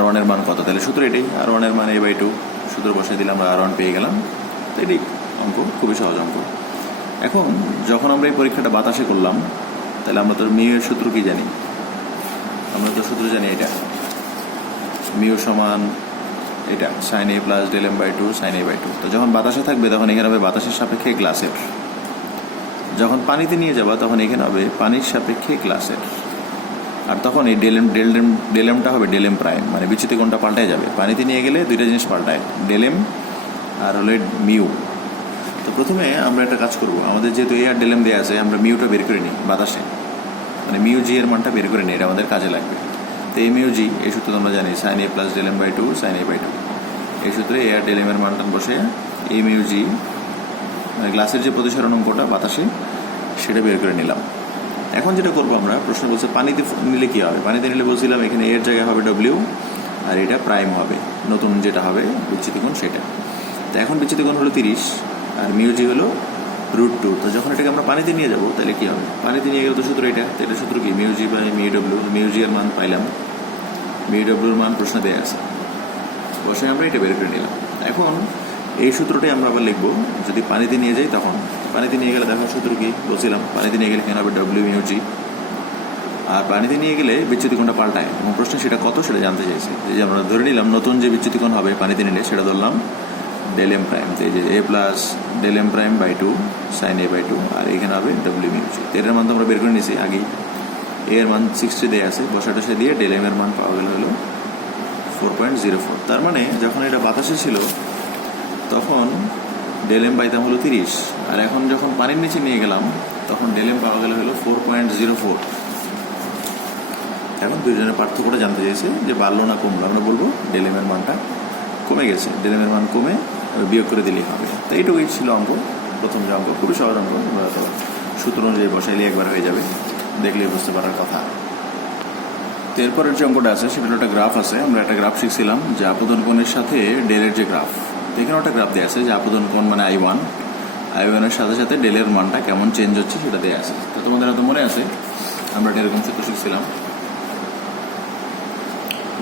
R1 এর মান কত। তাহলে সূত্র এটাই, R1 এর মান A/2, সূত্র বসে দিলাম, আমরা R1 পেয়ে গেলাম। তো এটাই অঙ্ক, খুবই সহজ অঙ্ক। এখন যখন আমরা এই পরীক্ষাটা বাতাসে করলাম, তাহলে আমরা তো মিউ এর সূত্র কি জানি, আমরা তো সূত্র জানি এটা মিউ সমান এটা sin A plus del m/2 sin A/2। তো যখন বাতাসে থাকবে তখন এখানে হবে বাতাসের সাপেক্ষে গ্লাসের, যখন পানিতে নিয়ে যাবা তখন এখানে হবে পানির সাপেক্ষে গ্লাসের। আর তখন এই ডেল এমটা হবে ডেল এম প্রাইম, মানে বিচ্যুতি কোণটা পাল্টায় যাবে। পানিতে নিয়ে গেলে দুইটা জিনিস পাল্টায়, ডেল এম আর হলো মিউ। তো প্রথমে আমরা একটা কাজ করব, আমাদের যেহেতু এ আর ডেল এম দেওয়া আছে, আমরা মিউটা বের করে নিই বাতাসে, মানে মিউ জি এর মানটা বের করে নিই, এটা আমাদের কাজে লাগবে। তো এই মিউ জি, এই সূত্র আমরা জানি sin A plus del m/2 sin A/2। এই সূত্রে এ আর ডেল এম এর মানটা বসে এই মিউ জি, মানে গ্লাসের যে প্রতিসরণ অঙ্কটা বাতাসে, সেটা বের করে নিলাম। এখন যেটা করবো আমরা, প্রশ্ন বলছে পানিতে নিলে কী হবে। পানিতে নিলে বলছিলাম এখানে এর জায়গায় হবে W, আর এটা প্রাইম হবে, নতুন যেটা হবে বিচ্যুতি কোণ সেটা। তো এখন বিচ্যুতি কোণ হলো 30, আর মিউ জি হলো √2। তো যখন এটাকে আমরা পানিতে নিয়ে যাবো তাহলে কী হবে, পানিতে নিয়ে গেলে তো সূত্র এটা, তো এটা সূত্র কি mu G by mu W. Mu g এর মান পাইলাম, মিউ ডব্লিউর মান প্রশ্ন দেওয়া আছে, বসে আমরা এটা বের করে নিলাম। এখন এই সূত্রটাই আমরা আবার লিখবো যদি পানিতে নিয়ে যাই, তখন পানিতে নিয়ে গেলে দেখো সূত্র কি বলছিলাম, পানিতে নিয়ে গেলে এখানে হবে W মিউ জি। আর পানিতে নিয়ে গেলে বিচ্যুতি কোণটা পাল্টায়, এবং প্রশ্ন সেটা কত সেটা জানতে চাইছে। যে আমরা ধরে নিলাম নতুন যে বিচ্যুতি কোণ হবে পানিতে নিলে, সেটা ধরলাম ডেল এম প্রাইম। তো এই যে A plus del m prime by 2 sin A/2, আর এখানে হবে W মিউ জি। এটার মান তো আমরা বের করে নিয়েছি আগেই, এ এর মান 60 দেওয়া আছে, বসাটা সে দিয়ে ডেল এম এর মান পাওয়া গেল হলো 4.04। তার মানে যখন এটা বাতাসে ছিল তখন ডেল এম পাইতাম হলো 30, আর এখন যখন পানির নিচে নিয়ে গেলাম তখন ডেল এম পাওয়া গেল হলো 4.04। এখন দুইজনের পার্থক্যটা জানতে চাইছে যে বাড়লো না কমলো। আমরা বলবো ডেল এম এর মানটা কমে গেছে, ডেল এম এর মান কমে বিয়োগ করে দিলেই হবে। তো এইটুকুই ছিল অঙ্ক, প্রথম যে অঙ্ক, খুবই সহজ অঙ্ক, সূত্র অনুযায়ী বসাইলে একবার হয়ে যাবে, দেখলে বুঝতে পারার কথা। তো এরপরের যে অঙ্কটা আছে সেটা একটা গ্রাফ আছে। আমরা একটা গ্রাফ শিখছিলাম যে আপতন কোণের সাথে ডেলের যে গ্রাফ, এখানে একটা গ্রাফ দেওয়া আছে যে আপতন কোণ মানে I1 এর সাথে সাথে ডেলের মানটা কেমন চেঞ্জ হচ্ছে সেটা দেওয়া আছে। তো তোমাদের হয়তো মনে আছে আমরা এরকম সূত্র শিখছিলাম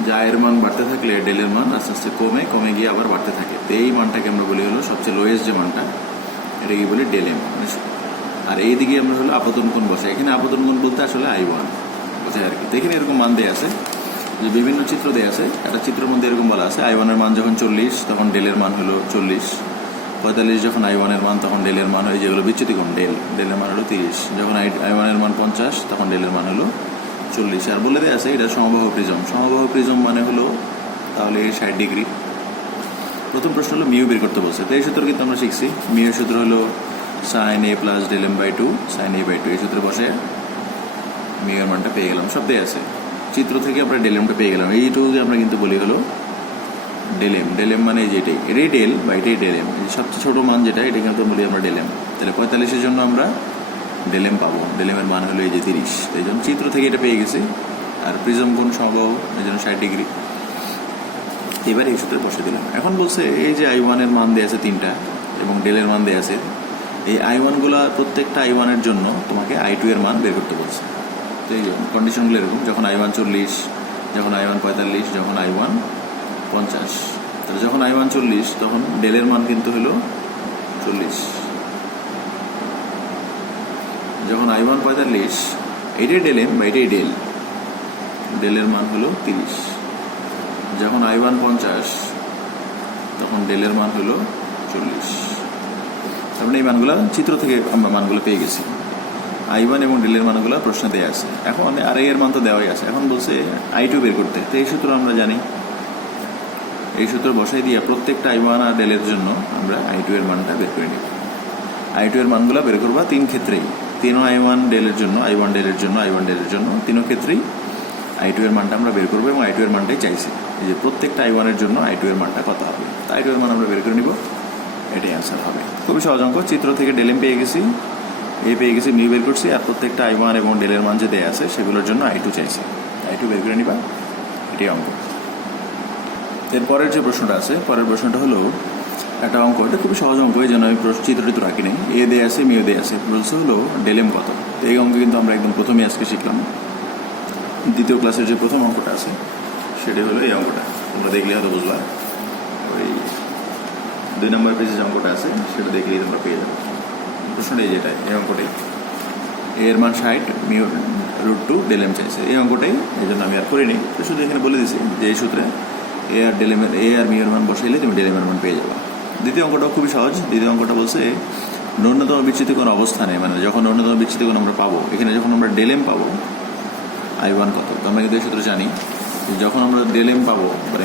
যে এর মান বাড়তে থাকলে ডেলের মান আস্তে আস্তে কমে গিয়ে আবার বাড়তে থাকে। তো এই মানটাকে আমরা বলি হলো সবচেয়ে লোয়েস্ট যে মানটা, এটাকে বলি ডেল এম। আর এই দিকে আমরা হলো আপতন কোণ বসে, এখানে আপতন কোণ বলতে আসলে I1 বোঝায় আর কি। তো এখানে এরকম মান দেওয়া আছে, যে বিভিন্ন চিত্র দেওয়া আছে, একটা চিত্রের মধ্যে এরকম বলা আছে I1 এর মান যখন 40 তখন ডেলের মান হলো 40, 45 যখন I1 এর মান তখন ডেলের মান হয় যেগুলো বিচ্যুতি কোণ ডেলের মান হলো 30, যখন I1 এর মান 50 তখন ডেলের মান হলো 40। আর বলে দেওয়া আছে এটা সমবাহু প্রিজম মানে হলো তাহলে 60 ডিগ্রি। প্রথম প্রশ্ন হলো মিউ বের করতে বলছে। তো এই সূত্র কিন্তু আমরা শিখছি, মিউ এর সূত্র হলো sin A plus del m/2 sin A/2। এই সূত্রে বসে মিউ এর মানটা পেয়ে গেলাম, সব দেওয়া আছে, চিত্র থেকে আমরা ডেল এমটা পেয়ে গেলাম। এইটুকু আমরা কিন্তু বলি হলো ডেল এম মানে যেটাই, এটাই ডেল বা এটাই ডেল এম, সবচেয়ে ছোটো মান যেটা, এটা কিন্তু বলি আমরা ডেল এম। তাহলে 45-এর জন্য আমরা ডেল এম পাবো, ডেল এম এর মান হলো এই যে 30। এই জন্য চিত্র থেকে এটা পেয়ে গেছি। আর প্রিজম কোণ সমবাহু, এই জন্য 60 ডিগ্রি। এবার এই সূত্রে বসে দিলাম। এখন বলছে এই যে I1 এর মান দেওয়া আছে 3টা এবং ডেলের মান দেওয়া আছে, এই I1 গুলা প্রত্যেকটা I1 এর জন্য তোমাকে I2 এর মান বের করতে বলছে। তো এই কন্ডিশনগুলো এরকম, যখন I1 40, যখন I1 45, যখন I1 50। তাহলে যখন I1 40 তখন ডেলের মান কিন্তু হলো 40। যখন I1 45 এটাই ডেল এম বা এটাই ডেলের মান হলো 30। যখন I1 50 তখন ডেলের মান হলো 40। তারপরে এই মানগুলো চিত্র থেকে আমরা মানগুলো পেয়ে গেছি। I1 এবং ডেলের মানগুলো প্রশ্ন দেওয়া আছে। এখন আর এর মান তো দেওয়াই আছে, এখন বলছে I2 বের করতে। তো এই সূত্র আমরা জানি, এই সূত্র বসাই দিয়ে প্রত্যেকটা I1 আর ডেলের জন্য আমরা I2 এর মানটা বের করে নিব। I2 এর মানগুলো বের করবা তিন ক্ষেত্রেই, তিনও I1 ডেলের জন্য, I1 ডেলের জন্য, I1 ডেলের জন্য, তিনও ক্ষেত্রেই I2 এর মানটা আমরা বের করবো এবং I2 এর মানটাই চাইছি। এই যে প্রত্যেকটা I1 এর জন্য I2 এর মানটা কত হবে, I2 এর মান আমরা বের করে নিব, এটাই অ্যান্সার হবে। খুবই সহজ অঙ্ক। চিত্র থেকে ডেল এম পেয়ে গেছি, এ পেয়ে গেছি, মিউ বের করছি, আর প্রত্যেকটা I1 এবং ডেলের মান যে দেয়া আছে সেগুলোর জন্য I2 চাইছি। I2 বের করে নিবা, এটাই অঙ্ক। এরপরের যে প্রশ্নটা আছে, পরের প্রশ্নটা হলো একটা অঙ্ক, এটা খুবই সহজ অঙ্ক, এই জন্য আমি চিত্রটি তো রাখি নেই। এ দেয়া আছে, মিউ দেয়া আছে, বলছে হলো ডেল এম কত। তো এই অঙ্ক কিন্তু আমরা একদম প্রথমেই আজকে শিখলাম। দ্বিতীয় ক্লাসের যে প্রথম অঙ্কটা আছে সেটা হলো এই অঙ্কটা, তোমরা দেখলে হয়তো বুঝবা। ওই 2 নম্বর পেজে যে অঙ্কটা আছে সেটা দেখলেই তোমরা পেয়ে যাবে। প্রশ্নটা এই যেটা, এই অঙ্কটাই, এর মান 60, মিউ √2 ডেল এম চাইছে। এই অঙ্কটাই, এই জন্য আমি আর করিনি, তো শুধু এখানে বলে দিছি যে এই সূত্রে এ আর ডেল এম এর, এ আর মিউ এর মান বসাইলে তুমি ডেল এম এর মান পেয়ে যাবে। দ্বিতীয় অঙ্কটাও খুবই সহজ। দ্বিতীয় অঙ্কটা বলছে ন্যূনতম বিচ্যুতি কোণ অবস্থানে, মানে যখন ন্যূনতম বিচ্যুতি কোণ আমরা পাবো, এখানে যখন আমরা ডেল এম পাবো I1 কত। তো আমরা কিন্তু এই সূত্র জানি, যখন আমরা ডেল এম পাবো, মানে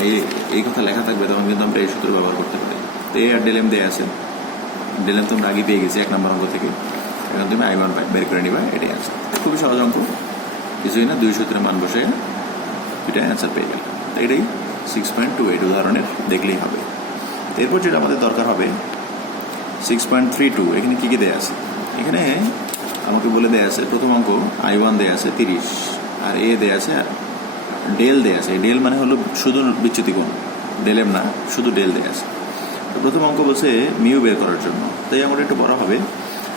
এই কথা লেখা থাকবে, তখন কিন্তু আমরা এই সূত্র ব্যবহার করতে পারি। তো এ আর ডেল এম দেওয়া আছে, ডেল এম তোমরা আগে পেয়ে গেছি 1 নম্বর অঙ্ক থেকে। এখন তুমি I1 বের করে নিবা, এটাই অ্যান্সার। খুবই সহজ অঙ্ক, কিছুই না, 2 সূত্রের মান বসে এটা অ্যান্সার পেয়ে গেল। এটাই 6.28 উদাহরণের দেখলেই হবে। এরপর যেটা আমাদের দরকার হবে 6.32, এখানে কী কী দেওয়া আছে। এখানে আমাকে বলে দেওয়া আছে প্রথম অঙ্ক I1 দেওয়া আছে 30, আর এ দেওয়া আছে, ডেল দেওয়া আছে। ডেল মানে হলো শুধু বিচ্যুতি কোণ, ডেল এম না, শুধু ডেল দেওয়া আছে। তো প্রথম অঙ্ক বলছে মিউ বের করার জন্য, তাই অঙ্কটা একটু বড় হবে।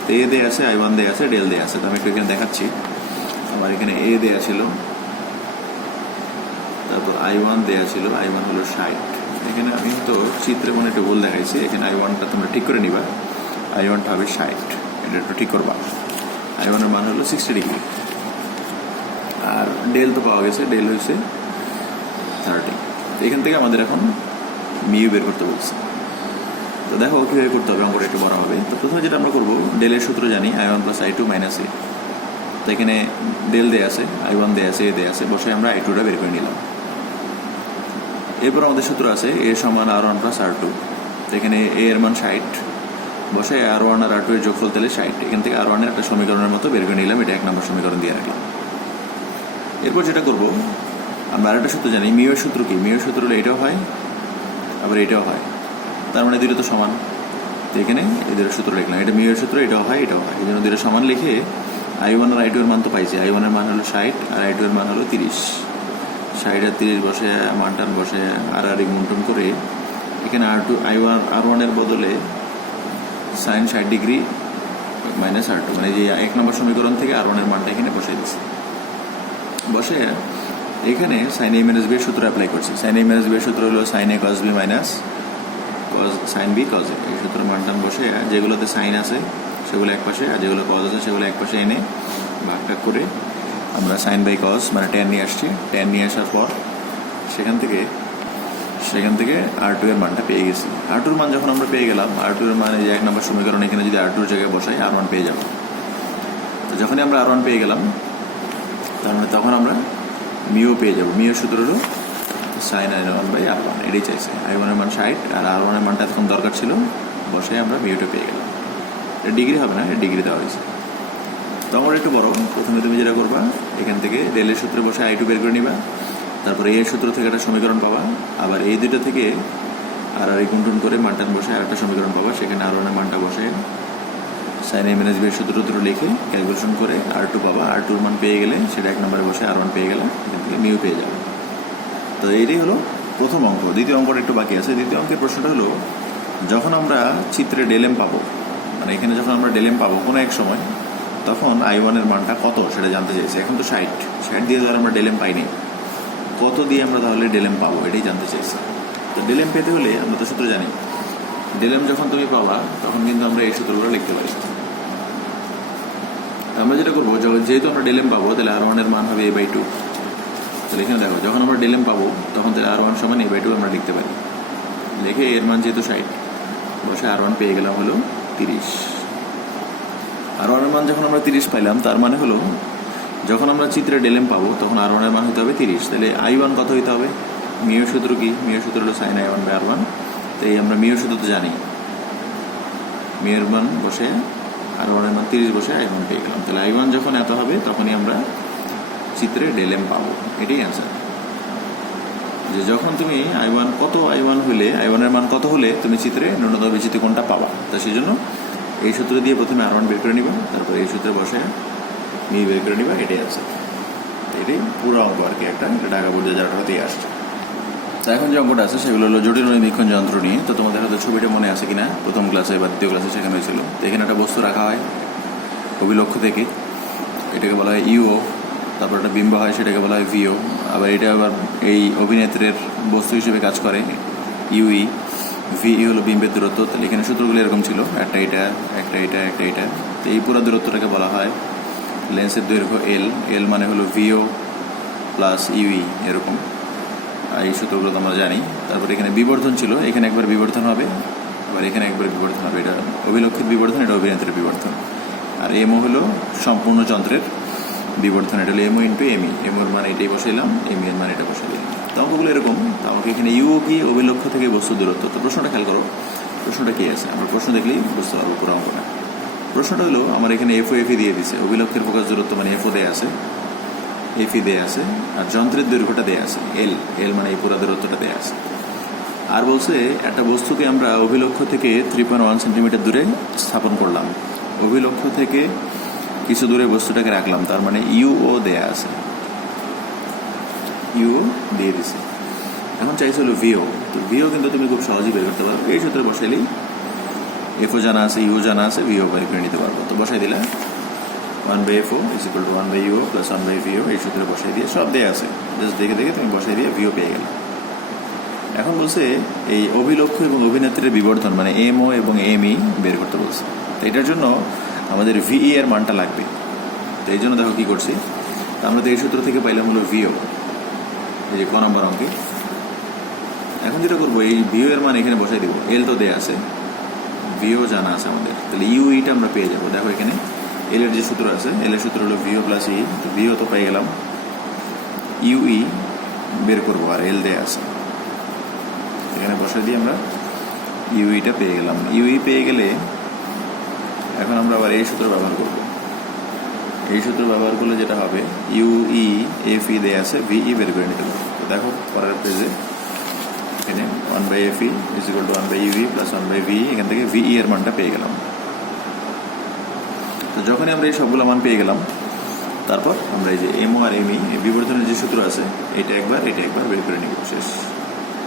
তো এ দেওয়া আছে, I1 দেওয়া আছে, ডেল দেওয়া আছে। তো আমি একটু এখানে দেখাচ্ছি। আমার এখানে এ দেওয়া ছিল, তারপর I1 দেওয়া ছিল, I1 হলো 60। এখানে আমি তো চিত্রে মনে একটু ভুল দেখাইছি, এখানে I1টা তোমরা ঠিক করে নিবা, I1টা হবে 60, এটা একটু ঠিক করবা। I1 এর মান হলো 60 ডিগ্রি, আর ডেল তো পাওয়া গেছে, ডেল হয়েছে 30। এখান থেকে আমাদের এখন মিউ বের করতে বলছে। তো দেখো কীভাবে করতে হবে, অঙ্কটা একটু বড় হবে। তো প্রথমে যেটা আমরা করবো, ডেলের সূত্র জানি, I1 + I2 - A। তো এখানে ডেল দেওয়া আছে, I1 দেওয়া আছে, এ দেওয়া আছে, বসে আমরা I2টা বের করে নিলাম। এরপর আমাদের সূত্র আছে A সমান R1 + R2। তো এখানে এ এর মান 60, বসে R1 আর R2 এর যোগফল তাহলে 60। এখান থেকে R1 এর একটা সমীকরণের মতো বের করে নিলাম, এটা 1 নম্বর সমীকরণ দিয়ে রাখলাম। এরপর যেটা করবো, আমরা আরেকটা সূত্র জানি, মিউ এর সূত্র কি, মিউ এর সূত্র হলো এটাও হয় আবার এটাও হয়, তার মানে দুটো তো সমান। তো এখানে এই দুটো সূত্র লিখলাম, এটা মিউ এর সূত্র, এটাও হয় এটাও হয়, এই জন্য দুটো সমান লিখে I1 আর I2 এর মান তো পাইছি। I1 এর মান হলো 60 আর I2 এর মান হলো 30। 60 আর 30 বসে মানটান বসে আর গুণটন করে এখানে R1 এর বদলে sin 60 ডিগ্রি - R2, মানে যে 1 নম্বর সমীকরণ থেকে R1 এর মানটা এখানে বসে দিচ্ছি। বসে এখানে sin A - B এর সূত্র অ্যাপ্লাই করছি। sin A - B এর সূত্র হলো sin A cos B minus sin B cos A। এই সূত্রের মানটান বসে যেগুলোতে sin আছে সেগুলো এক পাশে, আর যেগুলো cos আছে সেগুলো এক পাশে এনে ভাগ করে আমরা sin বাই cos মানে tan নিয়ে আসছি। tan নিয়ে আসার পর সেখান থেকে R2 এর মানটা পেয়ে গেছি। R2 এর মান যখন আমরা পেয়ে গেলাম, R2 এর মান এই যে 1 নম্বর সমীকরণ, এখানে যদি R2 এর জায়গায় বসাই R1 পেয়ে যাব। তো যখনই আমরা R1 পেয়ে গেলাম, তার মানে তখন আমরা মিউ পেয়ে যাব। মিউ এর সূত্র হলো sin I1/R1, এটাই চাইছে। I1 এর মান 60 আর R1 এর মানটা এখন দরকার ছিল, বসে আমরা মিউটা পেয়ে গেলাম। এটা ডিগ্রি হবে না, এটা ডিগ্রি দেওয়া হয়েছে। তো আমার একটু বড়, প্রথমে তুমি যেটা করবা, এখান থেকে ডেলের সূত্রে বসে I2 বের করে নিবা, তারপরে এই সূত্র থেকে একটা সমীকরণ পাবা, আবার এই দুটো থেকে আর গুণটন করে মানটান বসে আর একটা সমীকরণ পাবা, সেখানে R1 এর মানটা বসে sin A - B এর সূত্র লিখে ক্যালকুলেশন করে R2 পাবা। R2 এর মান পেয়ে গেলে সেটা 1 নম্বরে বসে R1 পেয়ে গেলে এখান থেকে মিউ পেয়ে যাবে। তো এইটাই হলো প্রথম অঙ্ক। দ্বিতীয় অঙ্কটা একটু বাকি আছে। দ্বিতীয় অঙ্কের প্রশ্নটা হলো, যখন আমরা চিত্রে ডেল এম পাবো, মানে এখানে যখন আমরা ডেল এম পাবো কোনো এক সময়, তখন I1 এর মানটা কত সেটা জানতে চাইছে। এখন তো 60 দিয়ে ধর আমরা ডেল এম পাইনি, কত দিয়ে আমরা তাহলে ডেল এম পাবো এটাই জানতে চাইছি। তো ডেলেম পেতে হলে আমরা তো সূত্র জানি, ডেলেম যখন তুমি পাবা তখন কিন্তু আমরা এই সূত্রগুলো লিখতে পারি। আমরা যেটা করবো, যেহেতু আমরা ডেলেম পাবো তাহলে R1 এর মান হবে a/2। তাহলে এখানে দেখো, যখন আমরা ডেলেম পাবো তখন তাহলে R1 সমান a/2 আমরা লিখতে পারি। লিখে এর মান যেহেতু 60 বসে R1 পেয়ে গেলাম হলো 30। R1 এর মান যখন আমরা 30 পাইলাম, তার মানে হলো যখন আমরা চিত্রে ডেলেম পাবো তখন R1 এর মান হতে হবে 30। তাহলে I1 কত হইতে হবে? মিউর সূত্র কি? মিউর সূত্র হলো sin I1/R1। তাই আমরা মিউর সূত্র তো জানি, মিউর মান বসে R1 এর মান 30 বসে I1 পেয়ে গেলাম। তাহলে I1 যখন এত হবে তখনই আমরা চিত্রে ডেলেম পাবো। এটাই অ্যান্সার। যে যখন তুমি I1 হলে, I1 এর মান কত হলে তুমি চিত্রে ন্যূনতম বিচ্যুতি কোণটা পাবা। তো সেই জন্য এই সূত্র দিয়ে প্রথমে R1 বের করে নিবা, তারপরে এই সূত্রে বসে মিউ বের করে নিবা। এটাই অ্যান্সার। এটাই পুরো অঙ্ক আর কি, একটা ঢাকা বোর্ডে যারা দিয়ে আসছে। তা এখন যে অঙ্কটা আছে সেগুলো হলো জটিল নিরীক্ষণ যন্ত্র নিয়ে। তো তোমাদের হয়তো ছবিটা মনে আছে কিনা, প্রথম ক্লাসে বা দ্বিতীয় ক্লাসে সেখানে হয়েছিল। তো এখানে একটা বস্তু রাখা হয় অভিলক্ষ্য থেকে, এটাকে বলা হয় ইউও। তারপর একটা বিম্ব হয়, সেটাকে বলা হয় ভিও। আবার এটা আবার এই অভিনেত্রের বস্তু হিসেবে কাজ করে ইউই। ভিই হলো বিম্বের দূরত্ব। তাহলে এখানে সূত্রগুলো এরকম ছিল, একটা এটা, একটা এটা, একটা এটা। তো এই পুরো দূরত্বটাকে বলা হয় লেন্সের দৈর্ঘ্য এল মানে হলো ভিও প্লাস ইউই, এরকম। এই সূত্রগুলো তো আমরা জানি। তারপর এখানে বিবর্ধন ছিল, এখানে একবার বিবর্ধন হবে, আবার এখানে একবার বিবর্ধন হবে। এটা অভিলক্ষের বিবর্ধন, এটা অভিনেত্রের বিবর্ধন। আর এমও হলো সম্পূর্ণ যন্ত্রের বিবর্ধন, এটা হলো এমও ইন্টু এমই। এমওর মান এটাই বসাইলাম, এমি এর মান এটা বসাই দিলাম। তো অঙ্কগুলো এরকম। তো আমাকে এখানে ইউও কি, অভিলক্ষ্য থেকে বস্তু দূরত্ব। তো প্রশ্নটা খেয়াল করো, প্রশ্নটা কি আছে, আমরা প্রশ্ন দেখলেই বুঝতে পারবো পুরো অঙ্কটা। প্রশ্নটা হলো আমার এখানে এফও এফি দিয়ে দিছে, অভিলক্ষের ফোকাস দূরত্ব মানে এফও দেয়া আছে, এফি দেয়া আছে, আর যন্ত্রের দৈর্ঘ্যটা দেয়া আছে এল মানে এই পুরো দূরত্বটা দেয়া আছে। আর বলছে একটা বস্তুকে আমরা অভিলক্ষ্য থেকে 3.1 সেন্টিমিটার দূরে স্থাপন করলাম, অভিলক্ষ্য থেকে কিছু দূরে বস্তুটাকে রাখলাম, তার মানে ইউও দেয়া আছে, ইউও দিয়ে দিছে। এখন চাইছে হলো ভিও। তো ভিও কিন্তু তুমি খুব সহজেই বের করতে পারো, এই সূত্রে বসাইলেই এফও জানা আছে, ইউ জানা আছে, ভিও বের করে নিতে পারবো। তো বসাই দিলে 1/FO = 1/UO + 1/VO, এই সূত্রে বসাই দিয়ে সব দেয়া আছে, জাস্ট দেখে দেখে তুমি বসাই দিয়ে ভিও পেয়ে গেলে। এখন বলছে এই অভিলক্ষ্য এবং অভিনেত্রীর বিবর্ধন মানে এমও এবং এমই বের করতে বলছে। তো এটার জন্য আমাদের ভিই এর মানটা লাগবে। তো এই জন্য দেখো কি করছি, আমরা তো এই সূত্র থেকে পাইলাম হলো ভিও, এই যে ক নম্বর অঙ্কে। এখন যেটা করবো, এই ভিও এর মান এখানে বসাই দিব, এল তো দেয়া আছে, ভিও জানা আছে আমাদের, তাহলে ইউইটা আমরা পেয়ে যাবো। দেখো এখানে এল এর যে সূত্র আছে, এল এর সূত্র হলো ভিও প্লাস ই। ভিও তো পেয়ে গেলাম, ইউই বের করবো, আর এল দেয়া আছে, এখানে বসাই দিয়ে আমরা ইউইটা পেয়ে গেলাম। ইউই পেয়ে গেলে এখন আমরা আবার এই সূত্র ব্যবহার করব। এই সূত্র ব্যবহার করলে যেটা হবে, ইউই এফই দেয়া আছে, ভিই বের করে নিতে পারবো। তো দেখো পরের পেজে এখানে 1/FE = 1/UV + 1/VE, এখান থেকে ভিই এর মানটা পেয়ে গেলাম। তো যখনই আমরা এই সবগুলো মান পেয়ে গেলাম, তারপর আমরা এই যে এমও আর এমই এই বিবর্ধনের যে সূত্র আছে, এটা একবার বের করে নিব, শেষ।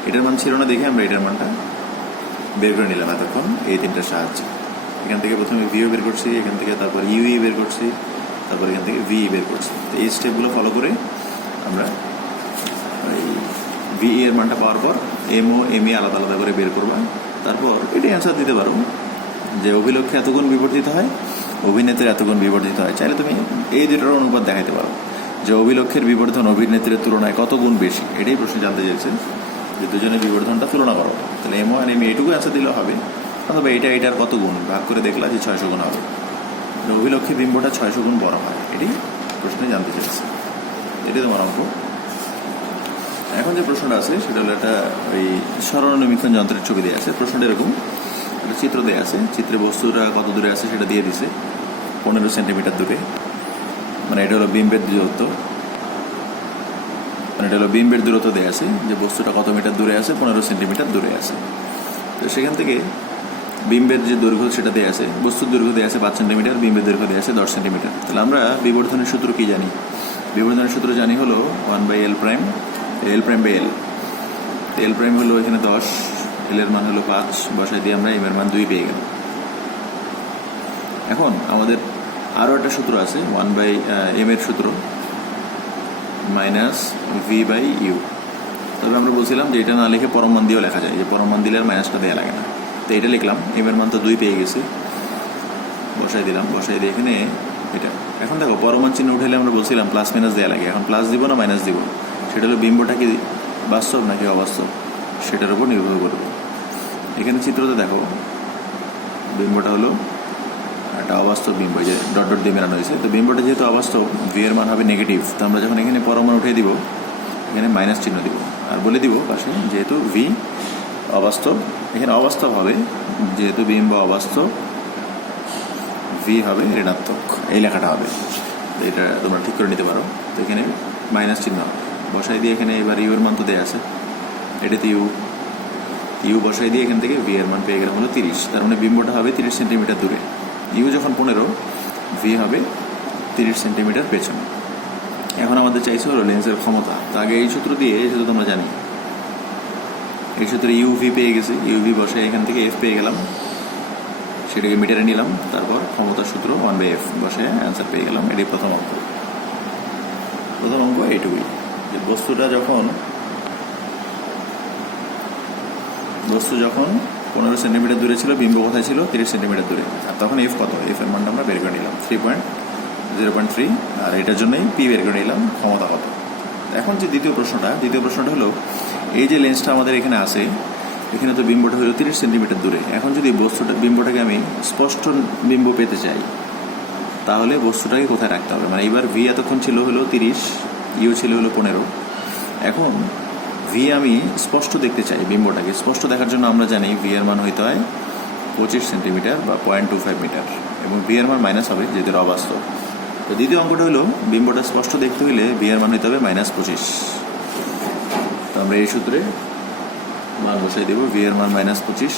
এটার মান ছিল না দেখে আমরা এটার মানটা বের করে নিলাম এতক্ষণ এই তিনটার সাহায্যে। এখান থেকে প্রথমে ভিও বের করছি, এখান থেকে তারপর ইউই বের করছি, তারপর এখান থেকে ভিই বের করছি। তো এই স্টেপগুলো ফলো করে আমরা এই ভিই এর মানটা পাওয়ার পর এমও এমই আলাদা আলাদা করে বের করবা। তারপর এটাই অ্যান্সার দিতে পারো যে অভিলক্ষে এতগুণ বিবর্ধিত হয়, অভিনেত্রীর এতগুণ বিবর্ধিত হয়। চাইলে তুমি এই দুটোর অনুপাত দেখাতে পারো যে অভিলক্ষের বিবর্ধন অভিনেত্রীর তুলনায় কত গুণ বেশি। এটাই প্রশ্ন জানতে চেয়েছে যে দুজনের বিবর্ধনটা তুলনা করো। তাহলে এমও আর এমই এইটুকু অ্যান্সার দিলেও হবে, অথবা এটার কত গুণ ভাগ করে দেখলা যে 600 গুণ হবে। অভিলক্ষে বিম্বটা 600 গুণ বড় হয়, এটাই প্রশ্নে জানতে চেয়েছে। এটাই তোমার অঙ্ক। এখন যে প্রশ্নটা আছে সেটা হলো একটা ওই সরল নিরীক্ষণ যন্ত্রের ছবি দেওয়া আছে। প্রশ্নটা এরকম, একটা চিত্র দেওয়া আছে, চিত্রে বস্তুটা কত দূরে আছে সেটা দিয়ে দিছে, 15 সেন্টিমিটার দূরে। মানে এটা হলো বিম্বের দূরত্ব, বিম্বের দূরত্ব দেওয়া আছে যে বস্তুটা কত মিটার দূরে আছে, 15 সেন্টিমিটার দূরে আছে। তো সেখান থেকে বিম্বের যে দৈর্ঘ্য সেটা দেওয়া আছে, বস্তুর দৈর্ঘ্য দেওয়া আছে 5 সেন্টিমিটার, বিম্বের দৈর্ঘ্য দেওয়া আছে 10 সেন্টিমিটার। তাহলে আমরা বিবর্ধনের সূত্র কি জানি? বিবর্ধনের সূত্র জানি হলো 1/L prime, L prime by L. L prime হলো এখানে 10, এল এর মান হলো 5, বসাই দিয়ে আমরা এম এর মান 2 পেয়ে গেলাম। এখন আমাদের আরও একটা সূত্র আছে, 1/m এর সূত্র -v/u। তবে আমরা বলছিলাম যে এটা না লিখে পরম মান দিয়েও লেখা যায়, যে পরম মান দিলে আর মাইনাসটা দেওয়া লাগে না। তো এটা লিখলাম, এম এর মান তো 2 পেয়ে গেছি, বসাই দিলাম, বসাই দিয়ে এখানে এটা। এখন দেখো পরম মান চিহ্ন উঠাইলে আমরা বলছিলাম প্লাস মাইনাস দেওয়া লাগে, এখন প্লাস দিব না মাইনাস দিব, সেটা হলো বিম্বটা কি বাস্তব নাকি অবাস্তব সেটার উপর নির্ভর করবে। এখানে চিত্রতে দেখো বিম্বটা হলো একটা অবাস্তব বিম্ব, যে ডট ডট দিয়ে মেলানো হয়েছে। তো বিম্বটা যেহেতু অবাস্তব, ভি এর মান হবে নেগেটিভ, তো আমরা যখন এখানে পরম মান উঠিয়ে দিব এখানে মাইনাস চিহ্ন দিব, আর বলে দিব পাশে যেহেতু ভি অবাস্তব, এখানে অবাস্তব হবে, যেহেতু বিম্ব অবাস্তব ভি হবে ঋণাত্মক, এই লেখাটা হবে। তো এটা তোমরা ঠিক করে নিতে পারো। তো এখানে মাইনাস চিহ্ন বসাই দিয়ে এখানে এবার ইউ এর মান তো দেওয়া আছে, এটাতে ইউ বসাই দিয়ে এখান থেকে ভি এর মান পেয়ে গেলাম হলো 30, তার মানে বিম্বটা হবে 30 সেন্টিমিটার দূরে। ইউ যখন 15, ভি হবে 30 সেন্টিমিটার পেছনে। এখন আমাদের চাইছে হলো লেন্সের ক্ষমতা। তো আগে এই সূত্র দিয়ে, এই সূত্র তোমরা জানি, এই সূত্রে ইউভি পেয়ে গেছে, ইউভি বসে এখান থেকে এফ পেয়ে গেলাম, সেটাকে মিটারে নিলাম, তারপর ক্ষমতার সূত্র 1/f বসে অ্যান্সার পেয়ে গেলাম। এটি প্রথম অঙ্ক। প্রথম অঙ্ক এইটুকুই, যে বস্তু যখন 15 সেন্টিমিটার দূরে ছিল, বিম্ব কোথায় ছিল 30 সেন্টিমিটার দূরে, আর তখন এফ কত, এফ এর মানটা আমরা বের করে নিলাম 0.3, আর এটার জন্যই পি বের করে নিলাম, ক্ষমতা কত। এখন যে দ্বিতীয় প্রশ্নটা হলো, এই যে লেন্সটা আমাদের এখানে আছে, এখানে তো বিম্বটা হলো 30 সেন্টিমিটার দূরে। এখন যদি বিম্বটাকে আমি স্পষ্ট বিম্ব পেতে চাই, তাহলে বস্তুটাকে কোথায় রাখতে হবে? মানে এবার ভি এতক্ষণ ছিল হলো 30, ইউ ছিল হলো 15। এখন ভি আমি স্পষ্ট দেখতে চাই, বিম্বটাকে স্পষ্ট দেখার জন্য আমরা জানি ভি এর মান হইতে হয় 25 সেন্টিমিটার বা 0.25 মিটার, এবং ভি এর মান মাইনাস হবে যেহেতু অবাস্তব। তো দ্বিতীয় অঙ্কটা হলো, বিম্বটা স্পষ্ট দেখতে হইলে ভি এর মান হইতে হবে -25। তো আমরা এই সূত্রে মান বসাই দেবো, ভি এর মান -25,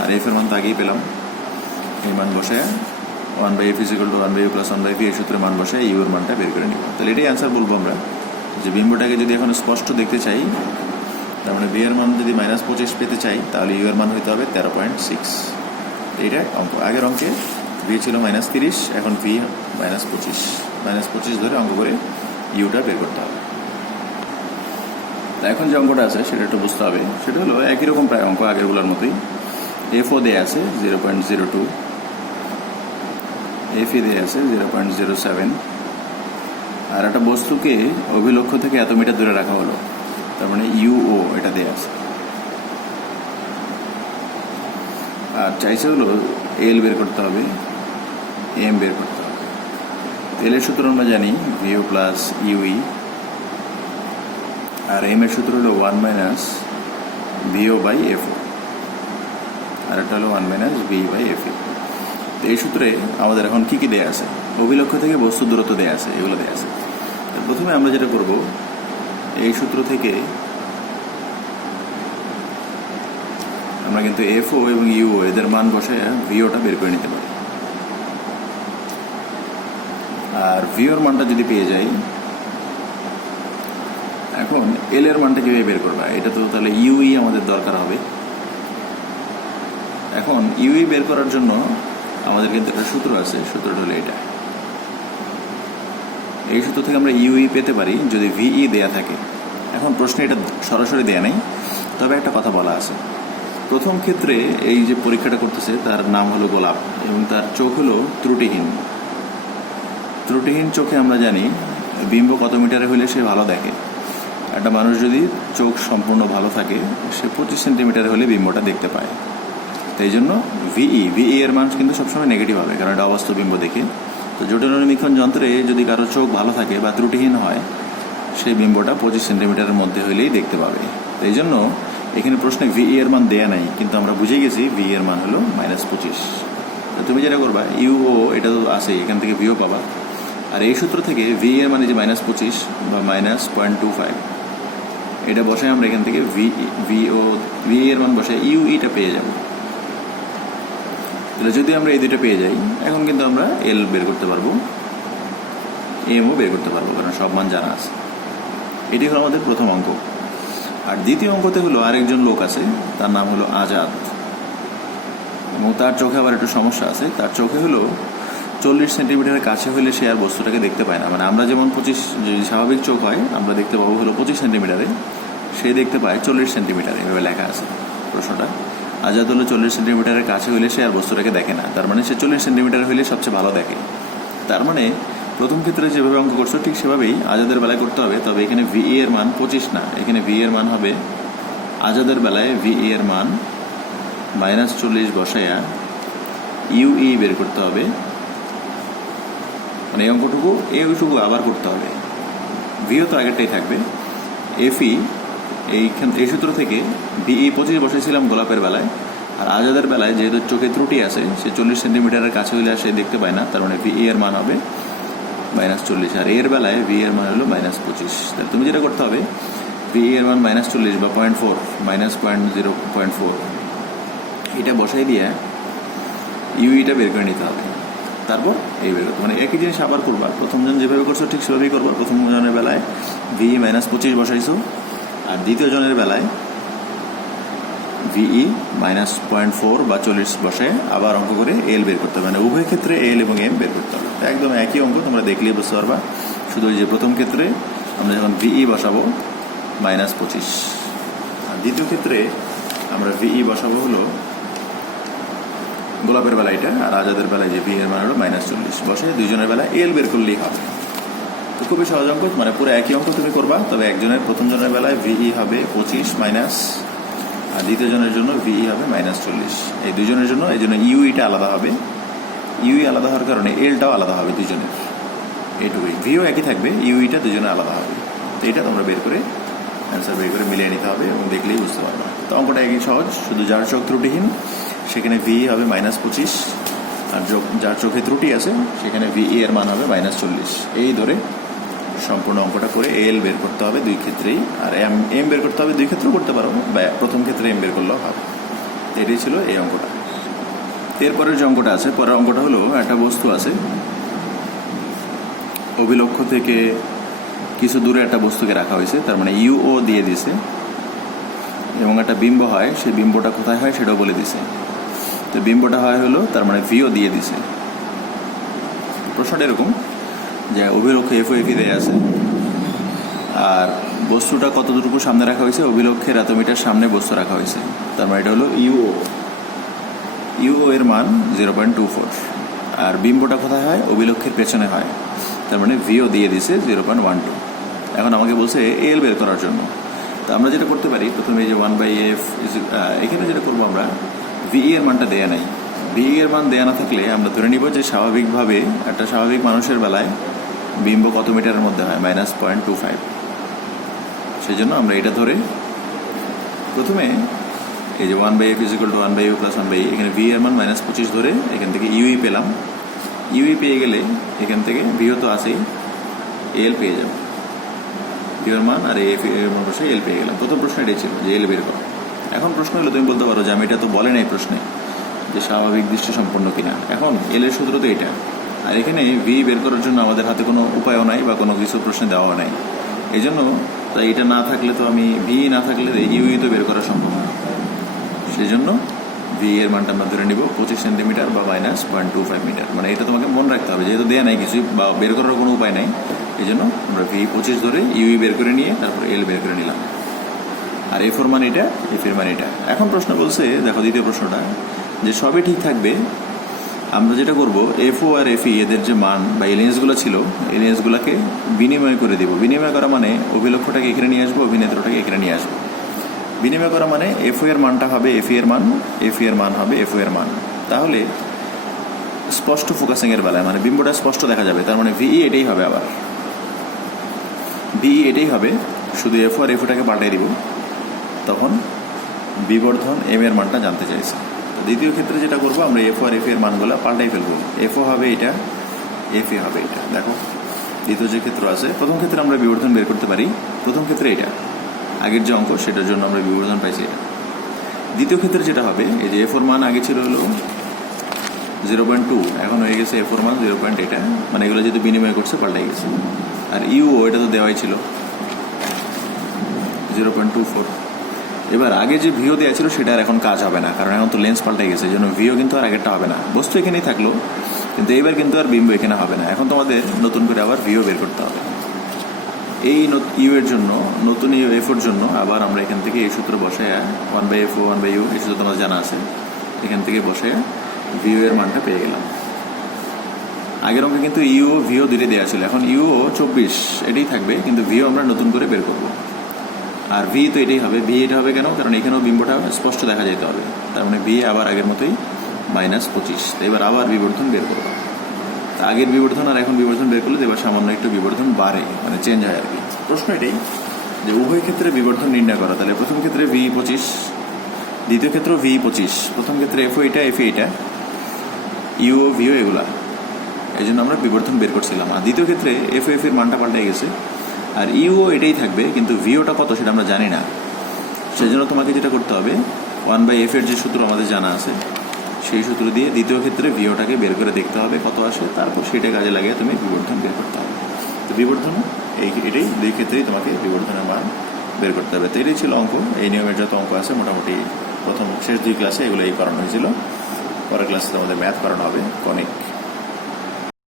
আর এফ এর মান তো আগেই পেলাম, এই মান বসায় 1/f = 1/u + 1/v, এই সূত্রে মান বসায় ইউ এর মানটা বের করে নিব। তাহলে এটাই অ্যান্সার বলবো আমরা, যে বিম্বটাকে যদি এখন স্পষ্ট দেখতে চাই, তার মানে ভি এর মান যদি -25 পেতে চাই, তাহলে ইউ এর মান হইতে হবে 13.6। এইটা অঙ্ক। আগের অঙ্কে ভি ছিল -30, এখন ভি -25 ধরে অঙ্ক করে ইউটা বের করতে হবে। এখন যে অঙ্কটা আছে সেটা একটু বুঝতে হবে, সেটা হলো একই রকম প্রায় অঙ্ক আগেরগুলোর মতোই। এফও দেয়া আছে 0.02, এফই দেয়া আছে 0.07, আর একটা বস্তুকে অভিলক্ষ থেকে এত মিটার দূরে রাখা হলো, তার মানে ইউও এটা দেয়া আছে। আর চাইছে হলো এল বের করতে হবে, এম বের করতে হবে। এল এর সূত্র আমরা জানি ভিও প্লাস ইউই, আর এম এর সূত্র হলো 1 - VO/FO, আর একটা হলো 1 - VE/FE। তো এই সূত্রে আমাদের এখন কি কি দেয়া আছে? অভিলক্ষ থেকে বস্তুর দূরত্ব দেয়া আছে, এগুলো দেয়া আছে। প্রথমে আমরা যেটা করব, এই সূত্র থেকে আমরা কিন্তু এফও এবং ইউও এদের মান বসে ভিওটা বের করে নিতে পারি। আর ভিওর মানটা যদি পেয়ে যাই, এখন এল এর মানটা কিভাবে বের করবা? এটা তো তাহলে ইউই আমাদের দরকার হবে। এখন ইউই বের করার জন্য আমাদের কিন্তু একটা সূত্র আছে, সূত্রটা হলো এটা। এই সূত্র থেকে আমরা ইউই পেতে পারি যদি ভিই দেয়া থাকে। এখন প্রশ্নে এটা সরাসরি দেয়া নেই, তবে একটা কথা বলা আছে। প্রথম ক্ষেত্রে এই যে পরীক্ষাটা করতেছে তার নাম হলো গোলাপ, এবং তার চোখ হলো ত্রুটিহীন। ত্রুটিহীন চোখে আমরা জানি বিম্ব কত মিটারে হলে সে ভালো দেখে। একটা মানুষ যদি চোখ সম্পূর্ণ ভালো থাকে, সে 25 সেন্টিমিটার হলে বিম্বটা দেখতে পায়। তাই জন্য ভিই এর মান কিন্তু সবসময় নেগেটিভ হবে, কারণ এটা অবাস্তব বিম্ব দেখে। তো জটিল নিরীক্ষণ যন্ত্রে যদি কারো চোখ ভালো থাকে বা ত্রুটিহীন হয়, সেই বিম্বটা 25 সেন্টিমিটারের মধ্যে হলেই দেখতে পাবে। তাই জন্য এখানে প্রশ্নে ভিই এর মান দেয়া নাই, কিন্তু আমরা বুঝে গেছি ভিই এর মান হলো -25। তুমি যেটা করবা, ইউও এটা তো আছে, এখান থেকে ভিও পাবা। আর এই সূত্র থেকে ভিই এর মানে যে -25 বা -0.25, এটা বসায় আমরা এখান থেকে ভিই এর মান বসায় ইউইটা পেয়ে যাব। তাহলে যদি আমরা এই দুটো পেয়ে যাই, এখন কিন্তু আমরা এল বের করতে পারবো, এমও বের করতে পারবো, কারণ সব মান জানা আছে। এটি হলো আমাদের প্রথম অঙ্ক। আর দ্বিতীয় অঙ্কতে হলো আরেকজন লোক আছে, তার নাম হলো আজাদ, এবং তার চোখে আবার একটু সমস্যা আছে। তার চোখে হলো 40 সেন্টিমিটারের কাছে হলে সে আর বস্তুটাকে দেখতে পায় না। মানে আমরা যেমন 25, যদি স্বাভাবিক চোখ হয় আমরা দেখতে পাবো হলো 25 সেন্টিমিটারে, সে দেখতে পায় 40 সেন্টিমিটার, এভাবে লেখা আছে প্রশ্নটা। আজাদ হলো 40 সেন্টিমিটারের কাছে হইলে সে আর বস্তুটাকে দেখে না, তার মানে সে 40 সেন্টিমিটার হইলে সবচেয়ে ভালো দেখে। তার মানে প্রথম ক্ষেত্রে যেভাবে অঙ্ক করছো ঠিক সেভাবেই আজাদের বেলায় করতে হবে। তবে এখানে ভিই এর মান 25 না, এখানে ভি এর মান হবে আজাদের বেলায় ভিই এর মান -40 বসাইয়া ইউই বের করতে হবে। মানে এই অঙ্কটুকু এইটুকু আবার করতে হবে। ভিও তো আগেরটাই থাকবে। এফই এই সূত্র থেকে ভিই 25 বসাইছিলাম গোলাপের বেলায়, আর আজাদের বেলায় যেহেতু চোখে ত্রুটি আছে, সে 40 সেন্টিমিটারের কাছে হইলে সে দেখতে পায় না, তার মানে ভিই এর মান হবে -40, আর এর বেলায় ভি এর মান হলো -25। তাহলে তুমি যেটা করতে হবে, ভিই এর মান -40 বা 0.4 -0.4 এটা বসাই দিয়ে ইউইটা বের করে নিতে হবে। তারপর এই বের করতে, মানে একই জিনিস আবার করবা। প্রথম জন যেভাবে করছো ঠিক সেভাবেই করবা। প্রথম জনের বেলায় ভিই -25 বসাইছো, আর দ্বিতীয় জনের বেলায় ভিই -0.4 বা 40 বসে আবার অঙ্ক করে এল বের করতে হবে। মানে উভয় ক্ষেত্রে এল এবং এম বের করতে হবে। একদম একই অঙ্ক, তোমরা দেখলেই বুঝতে পারবা। শুধু ওই যে প্রথম ক্ষেত্রে আমরা যখন ভিই বসাবো -25, আর দ্বিতীয় ক্ষেত্রে আমরা ভিই বসাবো হলো গোলাপের বেলা এটা, আর আজাদের বেলায় যে ভি এর মান হলো -40 বসে দুইজনের বেলায় এল বের করলেই হবে। তো খুবই সহজ অঙ্ক, মানে পুরো একই অঙ্ক তুমি করবা। তবে একজনের প্রথম জনের বেলায় ভিই হবে 25 মাইনাস, আর দ্বিতীয় জনের জন্য ভিই হবে -40। এই দুজনের জন্য এই জন্য ইউইটা আলাদা হবে। ইউই আলাদা হওয়ার কারণে এলটাও আলাদা হবে দুজনের, এইটুকুই। ভিও একই থাকবে, ইউইটা দুজনে আলাদা হবে। তো এটা তোমরা বের করে অ্যান্সার বের করে মিলিয়ে নিতে হবে এবং দেখলেই বুঝতে পারবে। তো অঙ্কটা একই সহজ, শুধু যার চোখ ত্রুটিহীন সেখানে ভিই হবে -25, আর যার চোখে ত্রুটি আছে সেখানে ভিই এর মান হবে -40। এই ধরে সম্পূর্ণ অঙ্কটা করে এল বের করতে হবে দুই ক্ষেত্রেই, আর এম বের করতে হবে দুই ক্ষেত্রেও করতে পারো, বা প্রথম ক্ষেত্রে এম বের করলেও হবে। এটাই ছিল এই অঙ্কটা। এরপরের যে অঙ্কটা আছে, পরের অঙ্কটা হলো একটা বস্তু আছে, অভিলক্ষ্য থেকে কিছু দূরে একটা বস্তুকে রাখা হয়েছে, তার মানে ইউও দিয়ে দিছে, এবং একটা বিম্ব হয়, সেই বিম্বটা কোথায় হয় সেটাও বলে দিছে। তো বিম্বটা হয় হলো, তার মানে ভিও দিয়ে দিছে। প্রশ্নটা এরকম যে অভিলক্ষ্য এফও এফি দেয়া আছে, আর বস্তুটা কতটুকু সামনে রাখা হয়েছে, অভিলক্ষের এত মিটার সামনে বস্তু রাখা হয়েছে, তার মানে এটা হলো ইউও এর মান 0.24, আর বিম্বটা কোথায় হয়, অভিলক্ষের পেছনে হয়, তার মানে ভিও দিয়ে দিছে 0.12। এখন আমাকে বলছে এল বের করার জন্য। তো আমরা যেটা করতে পারি, প্রথমে এই যে 1/f, এখানে যেটা করবো আমরা, ভিই এর মানটা দেয়া নাই। ভিই এর মান দেয়া না থাকলে আমরা ধরে নিব যে স্বাভাবিকভাবে একটা স্বাভাবিক মানুষের বেলায় বিম্ব কত মিটারের মধ্যে হয়, -0.25। সেই জন্য আমরা এটা ধরে প্রথমে এই যে 1/f = 1/u + 1/e, এখানে ভি এর মান -25 ধরে এখান থেকে ইউই পেলাম। ইউই পেয়ে গেলে এখান থেকে ভিও তো আছেই, এল পেয়ে যাব। ভিওর মান আর এফ এর মান বসে এল পেয়ে গেলাম। প্রথম প্রশ্ন এটাই ছিল যে এল বের করো। এখন প্রশ্ন হলো, তুমি বলতে পারো যে আমি এটা তো বলে নাই প্রশ্নে যে স্বাভাবিক দৃষ্টি সম্পন্ন কিনা। এখন এল এর সূত্র তো এটা, আর এখানে ভি বের করার জন্য আমাদের হাতে কোনো উপায়ও নাই বা কোনো কিছু প্রশ্নে দেওয়া নাই। এই জন্য তাই এটা না থাকলে তো আমি ভি না থাকলে ইউই তো বের করা সম্ভব না। সেই জন্য ভি এর মানটা আমরা ধরে নিব 25 সেন্টিমিটার বা -0.25 মিটার। মানে এটা তোমাকে মনে রাখতে হবে, যেহেতু দেয়া নাই কিছু বা বের করার কোনো উপায় নাই। এই জন্য আমরা ভি 25 ধরে ইউই বের করে নিয়ে তারপর এল বের করে নিলাম, আর এফ এর মান এটা, এফ এর মান এটা। এখন প্রশ্ন বলছে, দেখো দ্বিতীয় প্রশ্নটা, যে সবই ঠিক থাকবে, আমরা যেটা করব এফও আর এফই এদের যে মান বা এলিয়েন্সগুলো ছিল, এলিয়েন্সগুলোকে বিনিময় করে দিব। বিনিময় করা মানে অভিলক্ষটাকে এখানে নিয়ে আসবো, অভিনেত্রটাকে এখানে নিয়ে আসবো। বিনিময় করা মানে এফও এর মানটা হবে এফই এর মান, এফই এর মান হবে এফও এর মান। তাহলে স্পষ্ট ফোকাসিং এর বেলায় মানে বিম্বটা স্পষ্ট দেখা যাবে, তার মানে ভিই এটাই হবে, আবার ভিই এটাই হবে, শুধু এফও আর এফওটাকে পাল্টাই দিব। তখন বিবর্ধন এম এর মানটা জানতে চাইছে। দ্বিতীয় ক্ষেত্রে যেটা করবো, আমরা এফও আর এফ এর মানগুলো পাল্টাই ফেলবো। এফও হবে এটা, এফএ হবে এটা। দেখো দ্বিতীয় যে ক্ষেত্র আছে, প্রথম ক্ষেত্রে আমরা বিবর্ধন বের করতে পারি। প্রথম ক্ষেত্রে এটা আগের যে অঙ্ক সেটার জন্য আমরা বিবর্ধন পাইছি এটা। দ্বিতীয় ক্ষেত্রে যেটা হবে, এই যে এফওর মান আগে ছিল হলো 0.2, এখন হয়ে গেছে এফওর মান 0. এটা মানে এগুলো যেহেতু বিনিময় করছে পাল্টাই গেছে। আর ইউও এটা তো দেওয়াই ছিল 0.24। এবার আগে যে ভিও দেওয়া ছিল সেটা আর এখন কাজ হবে না, কারণ এখন তো লেন্স পাল্টে গেছে, এই জন্য ভিও কিন্তু আর আগেরটা হবে না। বস্তু এখানেই থাকলো, কিন্তু এইবার কিন্তু আর বিম্ব এখানে হবে না। এখন তোমাদের নতুন করে আবার ভিও বের করতে হবে। এই ইউ এর জন্য, নতুন ইউ এফ এর জন্য আবার আমরা এখান থেকে এই সূত্র বসায় 1/f 1/u এই সূত্র তোমাদের জানা আছে, এখান থেকে বসায় ভিউ এর মানটা পেয়ে গেলাম। আগের অঙ্কে কিন্তু ইউ ও ভিও দুটো দেওয়া ছিল, এখন ইউ ও 24 এটাই থাকবে, কিন্তু ভিও আমরা নতুন করে বের করব। আর ভি তো এটাই হবে, ভি এটা হবে কেন, কারণ এখানেও বিম্বটা স্পষ্ট দেখা যেতে হবে, তার মানে ভি আবার আগের মতোই -25। তো এবার আবার বিবর্ধন বের করবো। আগের বিবর্ধন আর এখন বিবর্ধন বের করলে এবার সামান্য একটু বিবর্ধন বাড়ে, মানে চেঞ্জ হয় আর কি। প্রশ্ন এটাই যে উভয় ক্ষেত্রে বিবর্ধন নির্ণয় করা। তাহলে প্রথম ক্ষেত্রে ভি 25, দ্বিতীয় ক্ষেত্রেও ভি 25, প্রথম ক্ষেত্রে এফ এটা, এফ এটা, ইউ ও ভিও এগুলা, এই জন্য আমরা বিবর্ধন বের করছিলাম। আর দ্বিতীয় ক্ষেত্রে এফ এর মানটা পাল্টে গেছে, আর ইউ ও এটাই থাকবে, কিন্তু ভিওটা কত সেটা আমরা জানি না। সেই জন্য তোমাকে যেটা করতে হবে, 1/f এর যে সূত্র আমাদের জানা আছে সেই সূত্র দিয়ে দ্বিতীয় ক্ষেত্রে ভিওটাকে বের করে দেখতে হবে কত আসে, তারপর সেটা কাজে লাগিয়ে তুমি বিবর্ধন বের করতে হবে। তো বিবর্ধন এটাই দুই ক্ষেত্রেই তোমাকে বিবর্ধনের মান বের করতে হবে। তো এটাই ছিল অঙ্ক। এই নিয়মের যত অঙ্ক আছে মোটামুটি শেষ 2 ক্লাসে এগুলো করানো হয়েছিল। পরের ক্লাসে তোমাদের ম্যাথ করানো হবে, কনিক।